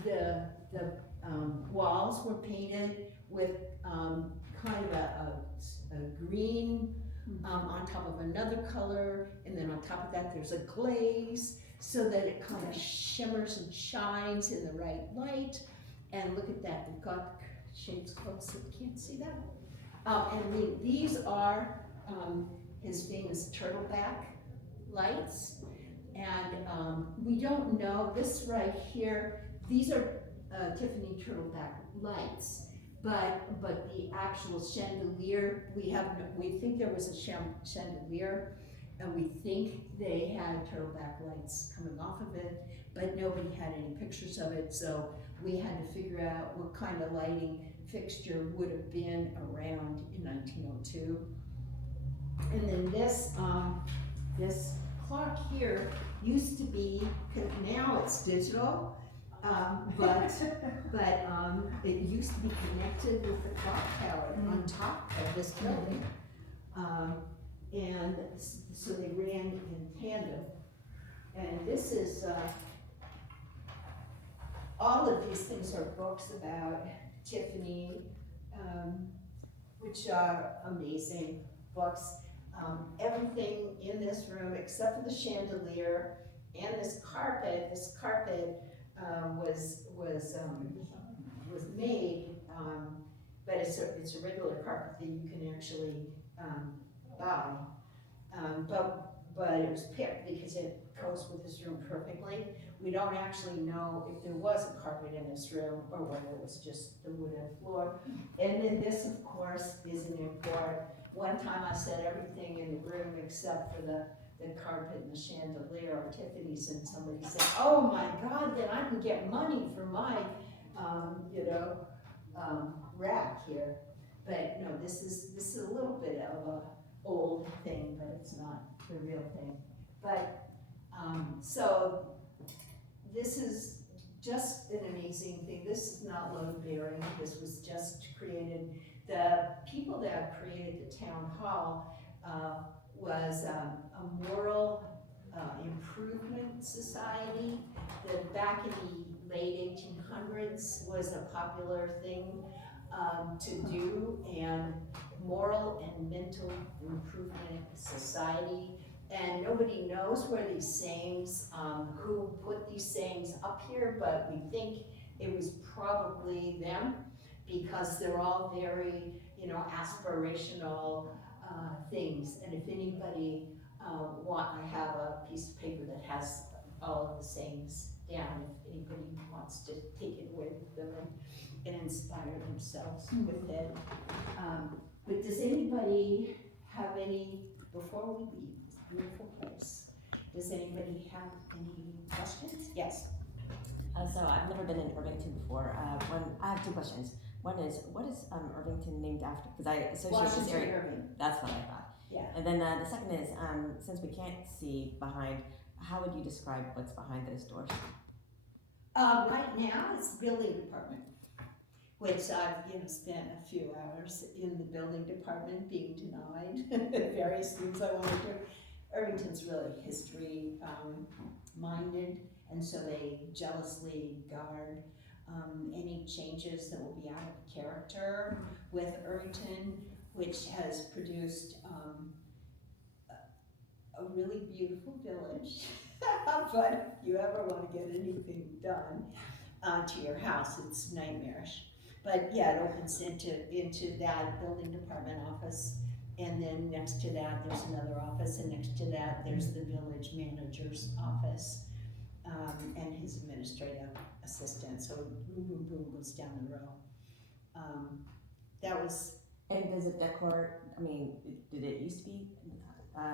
The walls were painted with kind of a green on top of another color, and then on top of that there's a glaze so that it kind of shimmers and shines in the right light. And look at that, we've got the shades close so you can't see that. And these are his famous turtleback lights. And we don't know, this right here, these are Tiffany turtleback lights. But the actual chandelier, we think there was a chandelier, and we think they had turtleback lights coming off of it, but nobody had any pictures of it, so we had to figure out what kind of lighting fixture would have been around in 1902. And then this clock here used to be, now it's digital, but it used to be connected with the clock tower on top of this building. And so they ran in tandem. And this is, all of these things are books about Tiffany, which are amazing books. Everything in this room, except for the chandelier and this carpet was made, but it's a regular carpet that you can actually buy. But it was picked because it goes with this room perfectly. We don't actually know if there was a carpet in this room or whether it was just the wooden floor. And then this, of course, is an import. One time I said everything in the room except for the carpet and the chandelier are Tiffany's, and somebody said, "Oh my God, then I can get money for my, rack here." But no, this is a little bit of a old thing, but it's not the real thing. But so this is just an amazing thing. This is not load bearing. This was just created. The people that created the town hall was a moral improvement society that back in the late 1800s was a popular thing to do, and moral and mental improvement society. And nobody knows where these sayings, who put these sayings up here, but we think it was probably them because they're all very, aspirational things. And if anybody I have a piece of paper that has all of the sayings down, if anybody wants to take it with them and inspire themselves with it. But does anybody have any, before we leave this beautiful place, does anybody have any questions? Yes. So I've never been in Irvington before. I have two questions. One is, what is Irvington named after? Because I associate this Washington area. Irving. That's what I thought. Yeah. And then the second is, since we can't see behind, how would you describe what's behind those doors? Right now, it's the building department, which I've spent a few hours in the building department being denied various things I want to do. Irvington's really history minded, and so they jealously guard any changes that will be out of character with Irvington, which has produced a really beautiful village. But if you ever want to get anything done to your house, it's nightmarish. But yeah, it opens into that building department office, and then next to that there's another office, and next to that there's the village manager's office and his administrative assistant. So boom, boom, boom goes down the row. That was. And does it decor, did it used to be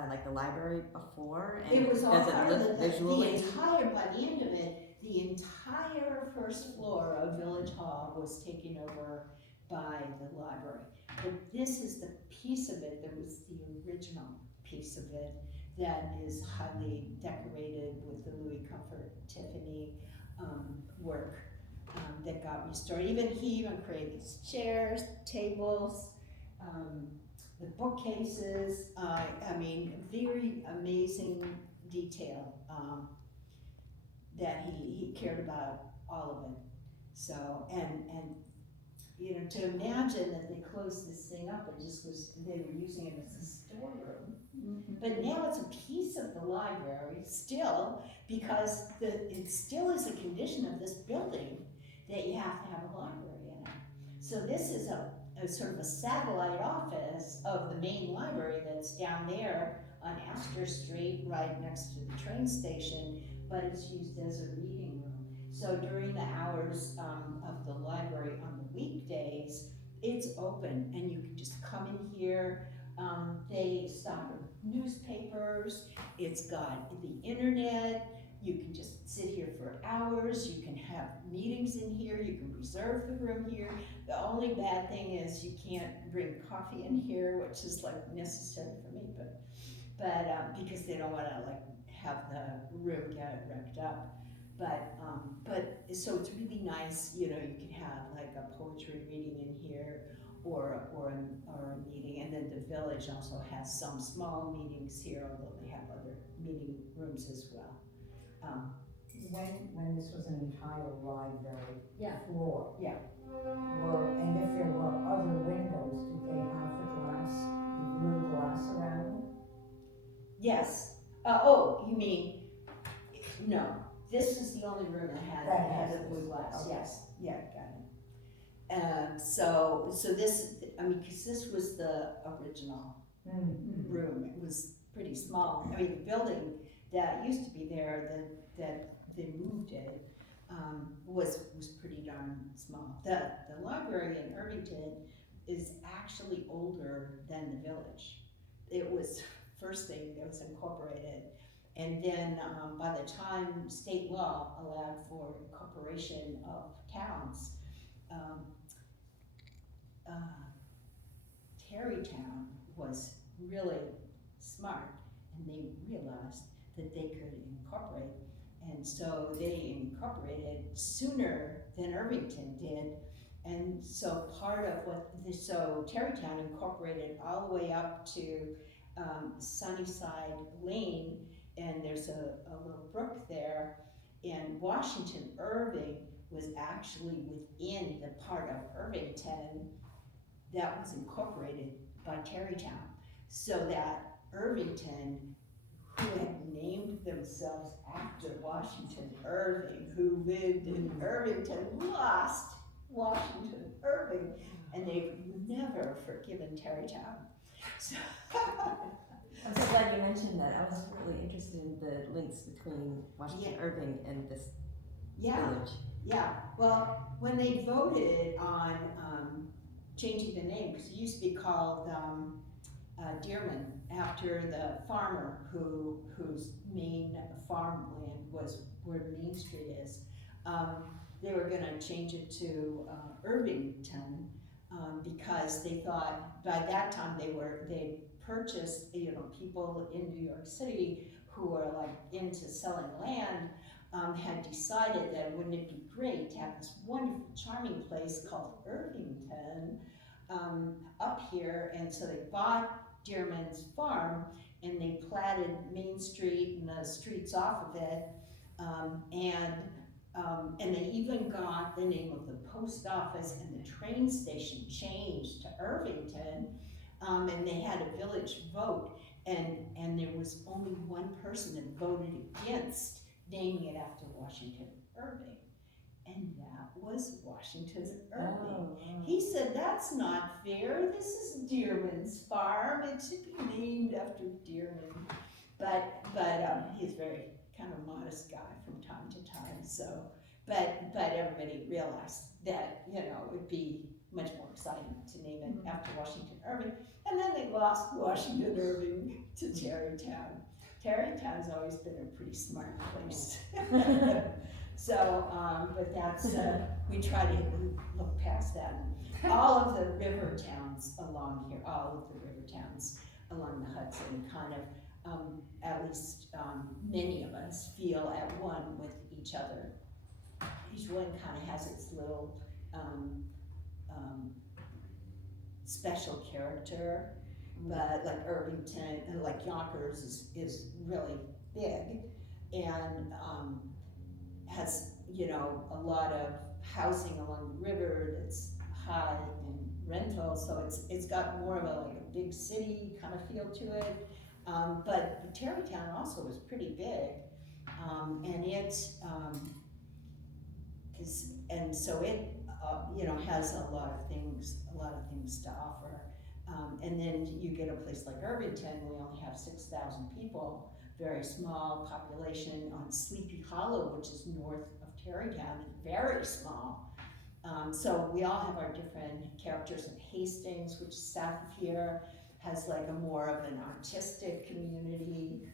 like the library before? It was all does part it of look the visually? entire, by the end of it, the entire first floor of Village Hall was taken over by the library. But this is the piece of it that was the original piece of it that is highly decorated with the Louis Comfort Tiffany work that got restored. He even created these chairs, tables, the bookcases. I mean, very amazing detail that he cared about all of it. So, and you know, to imagine that they closed this thing up, they were using it as a storeroom. But now it's a piece of the library still, because it still is a condition of this building that you have to have a library in it. So this is a sort of a satellite office of the main library that's down there on Astor Street, right next to the train station, but it's used as a reading room. So during the hours of the library on the weekdays, it's open and you can just come in here. They stock newspapers, it's got the internet, you can just sit here for hours, you can have meetings in here, you can reserve the room here. The only bad thing is you can't bring coffee in here, which is like necessary for me, but because they don't want to like have the room get wrecked up. But so it's really nice, you know, you can have like a poetry reading in here or a meeting, and then the village also has some small meetings here, although they have other meeting rooms as well. When this was an entire library Yeah. floor, Yeah. and if there were other windows, did they have the blue glass around them? Yes. You mean, no, this is the only room that had the blue glass, Okay. yes, yeah, got it. So this, I mean, because this was the original room, it was pretty small. I mean, the building that used to be there, that they moved it, was pretty darn small. The library in Irvington is actually older than the village. It was first thing that was incorporated, and then by the time state law allowed for incorporation of towns, Tarrytown was really smart, and they realized that they could incorporate, and so they incorporated sooner than Irvington did. And so so Tarrytown incorporated all the way up to Sunnyside Lane, and there's a little brook there, and Washington Irving was actually within the part of Irvington that was incorporated by Tarrytown. So that Irvington, who had named themselves after Washington Irving, who lived in Irvington, lost Washington Irving, and they've never forgiven Tarrytown. So I'm so glad you mentioned that. I was really interested in the links between Washington Irving and this village. Yeah, well, when they voted on changing the name, because it used to be called Dearman, after the farmer whose main farmland was where Main Street is, they were going to change it to Irvington because they thought by that time they purchased, you know, people in New York City who were like into selling land. Had decided that wouldn't it be great to have this wonderful, charming place called Irvington up here, and so they bought Dearman's farm and they platted Main Street and the streets off of it, and they even got the name of the post office and the train station changed to Irvington, and they had a village vote, and there was only one person that voted against naming it after Washington Irving, and that was Washington Irving. He said, "That's not fair. This is Dearman's farm. It should be named after Dearman." But he's very kind of modest guy from time to time. So, but everybody realized that, you know, it would be much more exciting to name it after Washington Irving. And then they lost Washington Irving to Tarrytown. Tarrytown's always been a pretty smart place. So, but that's, we try to look past that. All of the river towns along here, all of the river towns along the Hudson kind of, at least many of us feel at one with each other. Each one kind of has its little special character, but like Irvington and like Yonkers is really big and has, you know, a lot of housing along the river that's high in rental, so it's got more of a like a big city kind of feel to it. But Tarrytown also is pretty big, and it's and so it you know, has a lot of things to offer. And then you get a place like Irvington, we only have 6,000 people, very small population on Sleepy Hollow, which is north of Tarrytown, very small. So we all have our different characters. And Hastings, which is south of here, has like a more of an artistic community.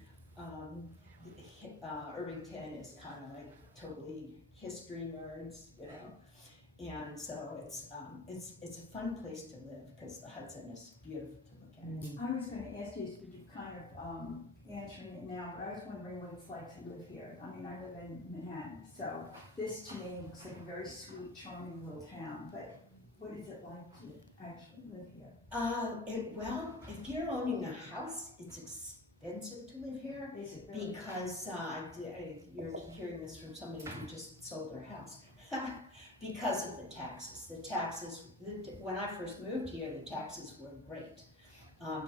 Irvington is kind of like totally history nerds, you know. And so it's a fun place to live because the Hudson is beautiful to look at. I was gonna ask you, but you're kind of answering it now, but I was wondering what it's like to live here. I mean, I live in Manhattan, so this to me looks like a very sweet, charming little town, but what is it like to actually live here? Well, if you're owning a house, it's expensive to live here. Is it really? Because you're hearing this from somebody who just sold their house. Because of the taxes. The taxes, when I first moved here, the taxes were great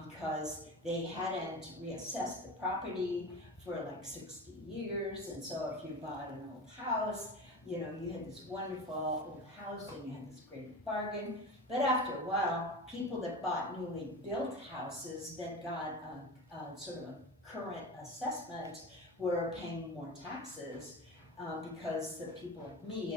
because they hadn't reassessed the property for like 60 years. And so if you bought an old house, you know, you had this wonderful old house and you had this great bargain. But after a while, people that bought newly built houses that got a sort of a current assessment were paying more taxes. Because the people like me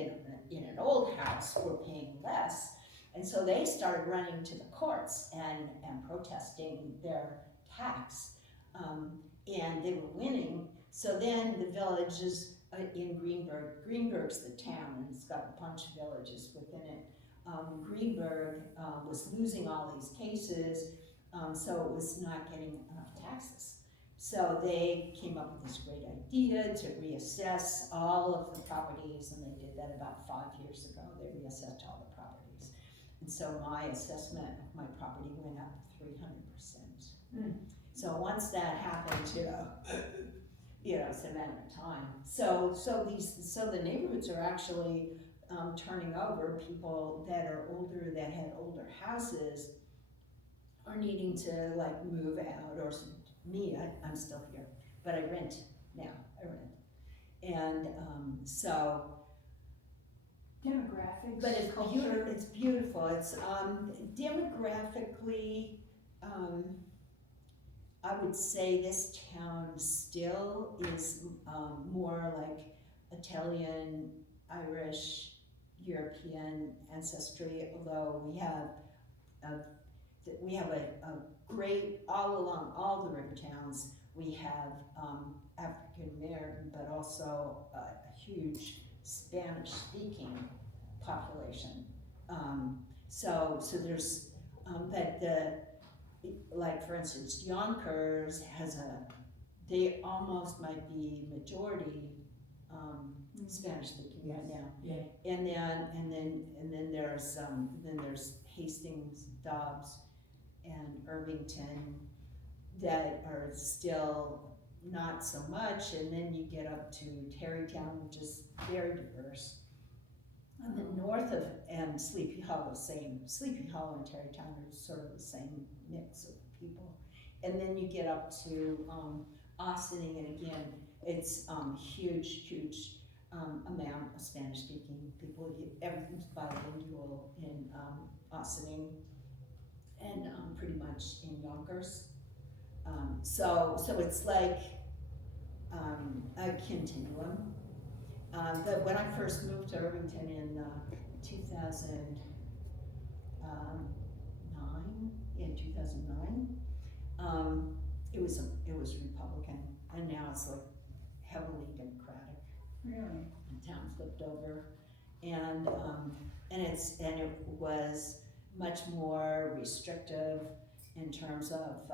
in an old house were paying less. And so they started running to the courts and protesting their tax. And they were winning. So then the villages in Greenburg's the town, and it's got a bunch of villages within it. Greenburg was losing all these cases, so it was not getting enough taxes. So they came up with this great idea to reassess all of the properties, and they did that about 5 years ago. They reassessed all the properties. And so my assessment of my property went up 300%. So once that happened, you know, it's a matter of time. So the neighborhoods are actually turning over. People that are older, that had older houses, are needing to like move out, or me, I'm still here, but I rent now, And so. Demographics, But it's culture. it's beautiful. It's demographically, I would say this town still is more like Italian, Irish, European ancestry, although we have a great, all along all the river towns, we have African American, but also a huge Spanish speaking population. So there's, but like for instance, Yonkers has they almost might be majority Spanish speaking right now. Yeah. And then there's Hastings, Dobbs, and Irvington that are still not so much, and then you get up to Tarrytown, which is very diverse. And then north of Sleepy Hollow, same. Sleepy Hollow and Tarrytown are sort of the same mix of people. And then you get up to Ossining, and again, it's huge amount of Spanish-speaking people. Everything's bilingual in Ossining, and pretty much in Yonkers. So it's like a continuum. When I first moved to Irvington in 2009, it was a Really? The town flipped over, and it was much more restrictive in terms of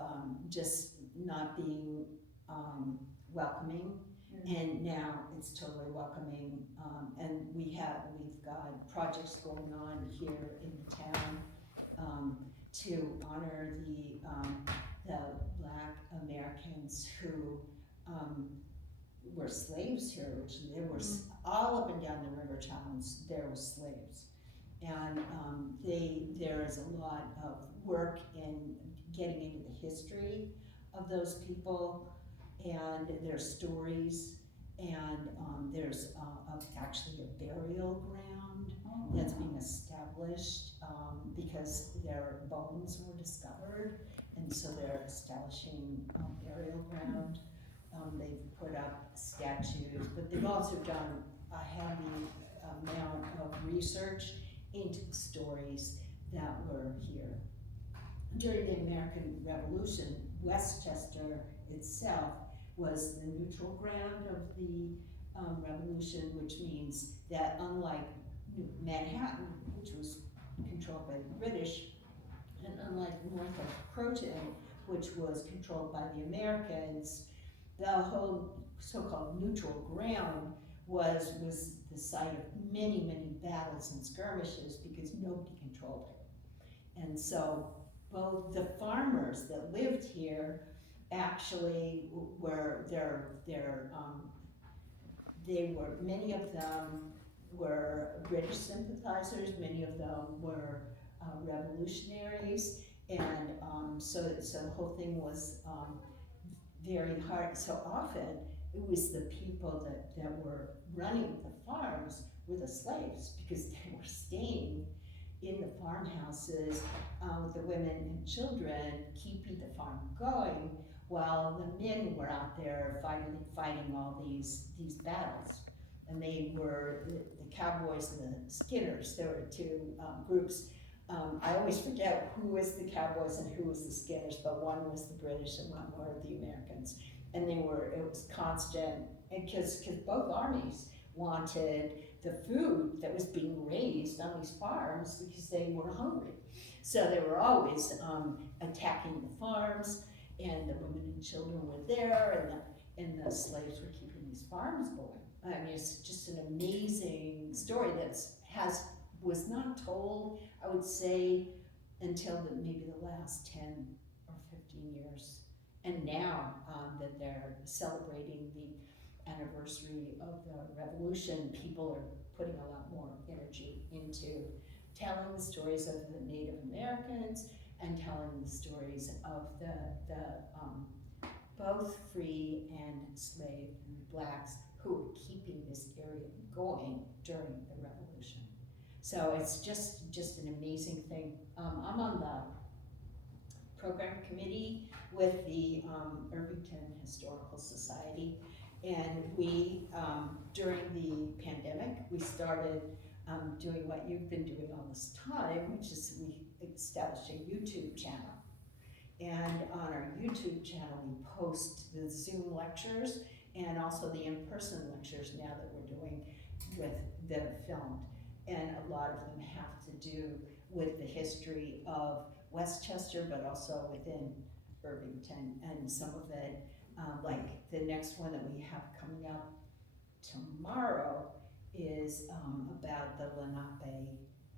just not being welcoming. And now it's totally welcoming, and we've got projects going on here in the town to honor the Black Americans who were slaves here. Which there was all up and down the river towns. There were slaves, and there is a lot of work in getting into the history of those people and their stories, and there's actually a burial ground that's being established because their bones were discovered, and so they're establishing a burial ground. They've put up statues, but they've also done a heavy amount of research into the stories that were here. During the American Revolution, Westchester itself was the neutral ground of the revolution, which means that unlike Manhattan, which was controlled by the British, and unlike north of Croton, which was controlled by the Americans, the whole so-called neutral ground was the site of many, many battles and skirmishes because nobody controlled it. And so both the farmers that lived here actually were many of them were British sympathizers, many of them were revolutionaries, and so the whole thing was very hard. So often it was the people that were running the farms were the slaves because they were staying in the farmhouses with the women and children, keeping the farm going, while the men were out there fighting all these battles. And they were the cowboys and the skinners. There were two groups. I always forget who was the cowboys and who was the skinners, but one was the British and one were the Americans. And it was constant, because both armies wanted the food that was being raised on these farms because they were hungry. So they were always attacking the farms, and the women and children were there, and the slaves were keeping these farms going. I mean, it's just an amazing story that was not told, I would say, until maybe the last 10 or 15 years. And now that they're celebrating the anniversary of the revolution, people are putting a lot more energy into telling the stories of the Native Americans and telling the stories of the both free and slave and blacks who were keeping this area going during the revolution. So it's just an amazing thing. I'm on the program committee with the Irvington Historical Society, and we, during the pandemic, we started doing what you've been doing all this time, which is we established a YouTube channel. And on our YouTube channel, we post the Zoom lectures and also the in-person lectures now that we're doing that are filmed. And a lot of them have to do with the history of Westchester, but also within Irvington. And some of it, like the next one that we have coming up tomorrow, is about the Lenape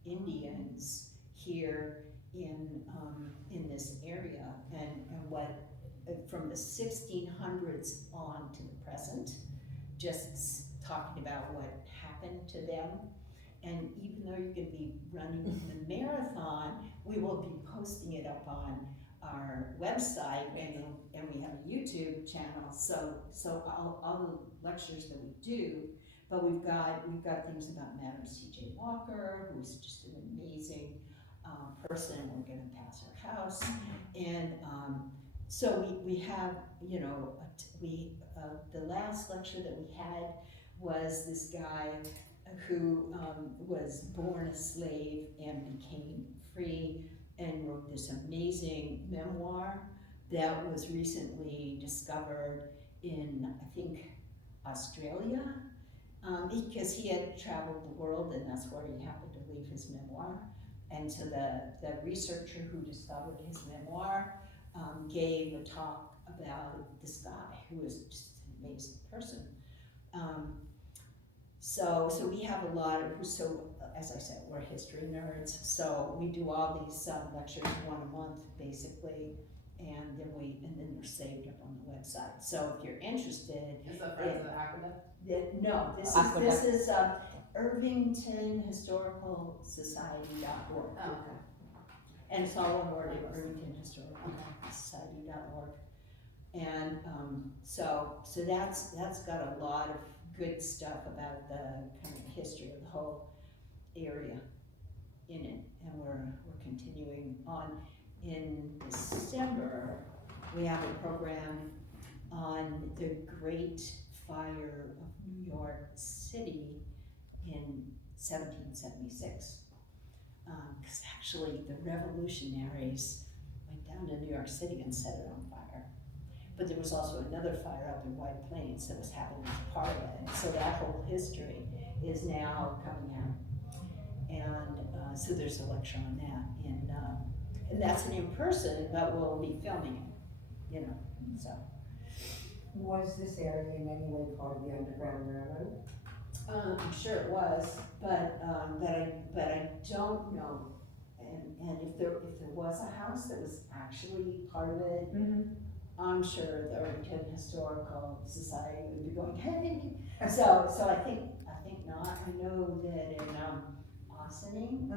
Indians here in this area, and what from the 1600s on to the present, just talking about what happened to them. And even though you're going to be running the marathon, we will be posting it up on our website, and we have a YouTube channel. So all the lectures that we do, but we've got things about Madam C.J. Walker, who's just an amazing person. We're going to pass her house, and so we have, you know, the last lecture that we had was this guy who was born a slave and became free and wrote this amazing memoir that was recently discovered in, I think, Australia. Because he had traveled the world and that's where he happened to leave his memoir. And so the researcher who discovered his memoir gave a talk about this guy who was just an amazing person. So we have a lot of, as I said, we're history nerds, so we do all these lectures, one a month basically, and then they're saved up on the website. So if you're interested, Is that Friends of the Aqueduct? no, this Aqueduct. is Irvington Historical Society.org. Oh, okay. And it's all on word at Irvington Historical Society.org. And so that's got a lot of good stuff about the kind of history of the whole area in it. And we're continuing on. In December, we have a program on the Great Fire of New York City in 1776. Because actually the revolutionaries went down to New York City and set it on fire. But there was also another fire up in White Plains that was happening as part of it. And so that whole history is now coming out. And so there's a lecture on that. And that's an in-person, but we'll be filming it, you know, so. Was this area in any way part of the Underground Railroad? I'm sure it was, but I don't know. And if there was a house that was actually part of it, I'm sure the Irvington Historical Society would be going, hey. So I think not. I know that in Ossining,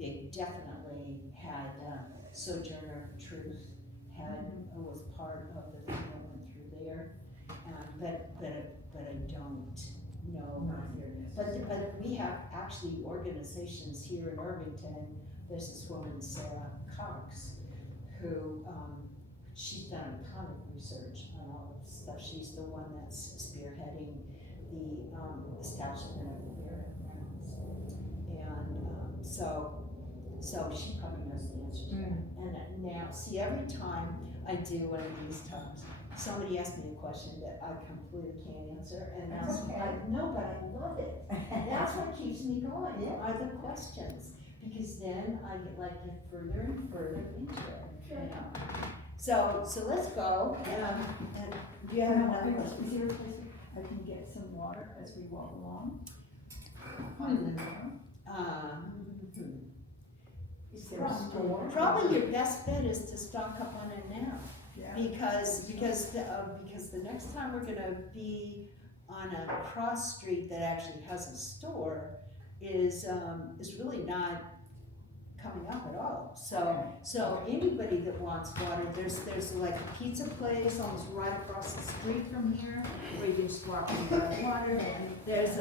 they definitely had Sojourner Truth was part of the thing that went through there. But I don't know. But we have actually organizations here in Irvington. There's this woman, Sara Kelsey, who she's done a ton of research on all of this stuff. She's the one that's spearheading the establishment of the burial grounds. And so she probably knows the answer to that. And now, see, every time I do one of these talks, somebody asks me a question that I completely can't answer, and that's but I love it. That's what keeps me going, are the questions. Because then I get further and further into it. You know? So let's go. And do you have another question? Is there a place I can get some water as we walk along? Is there a store? Probably your best bet is to stock up on it now. Yeah. Because the next time we're gonna be on a cross street that actually has a store is really not coming up at all. So anybody that wants water, there's like a pizza place almost right across the street from here where you can just walk and grab water. There's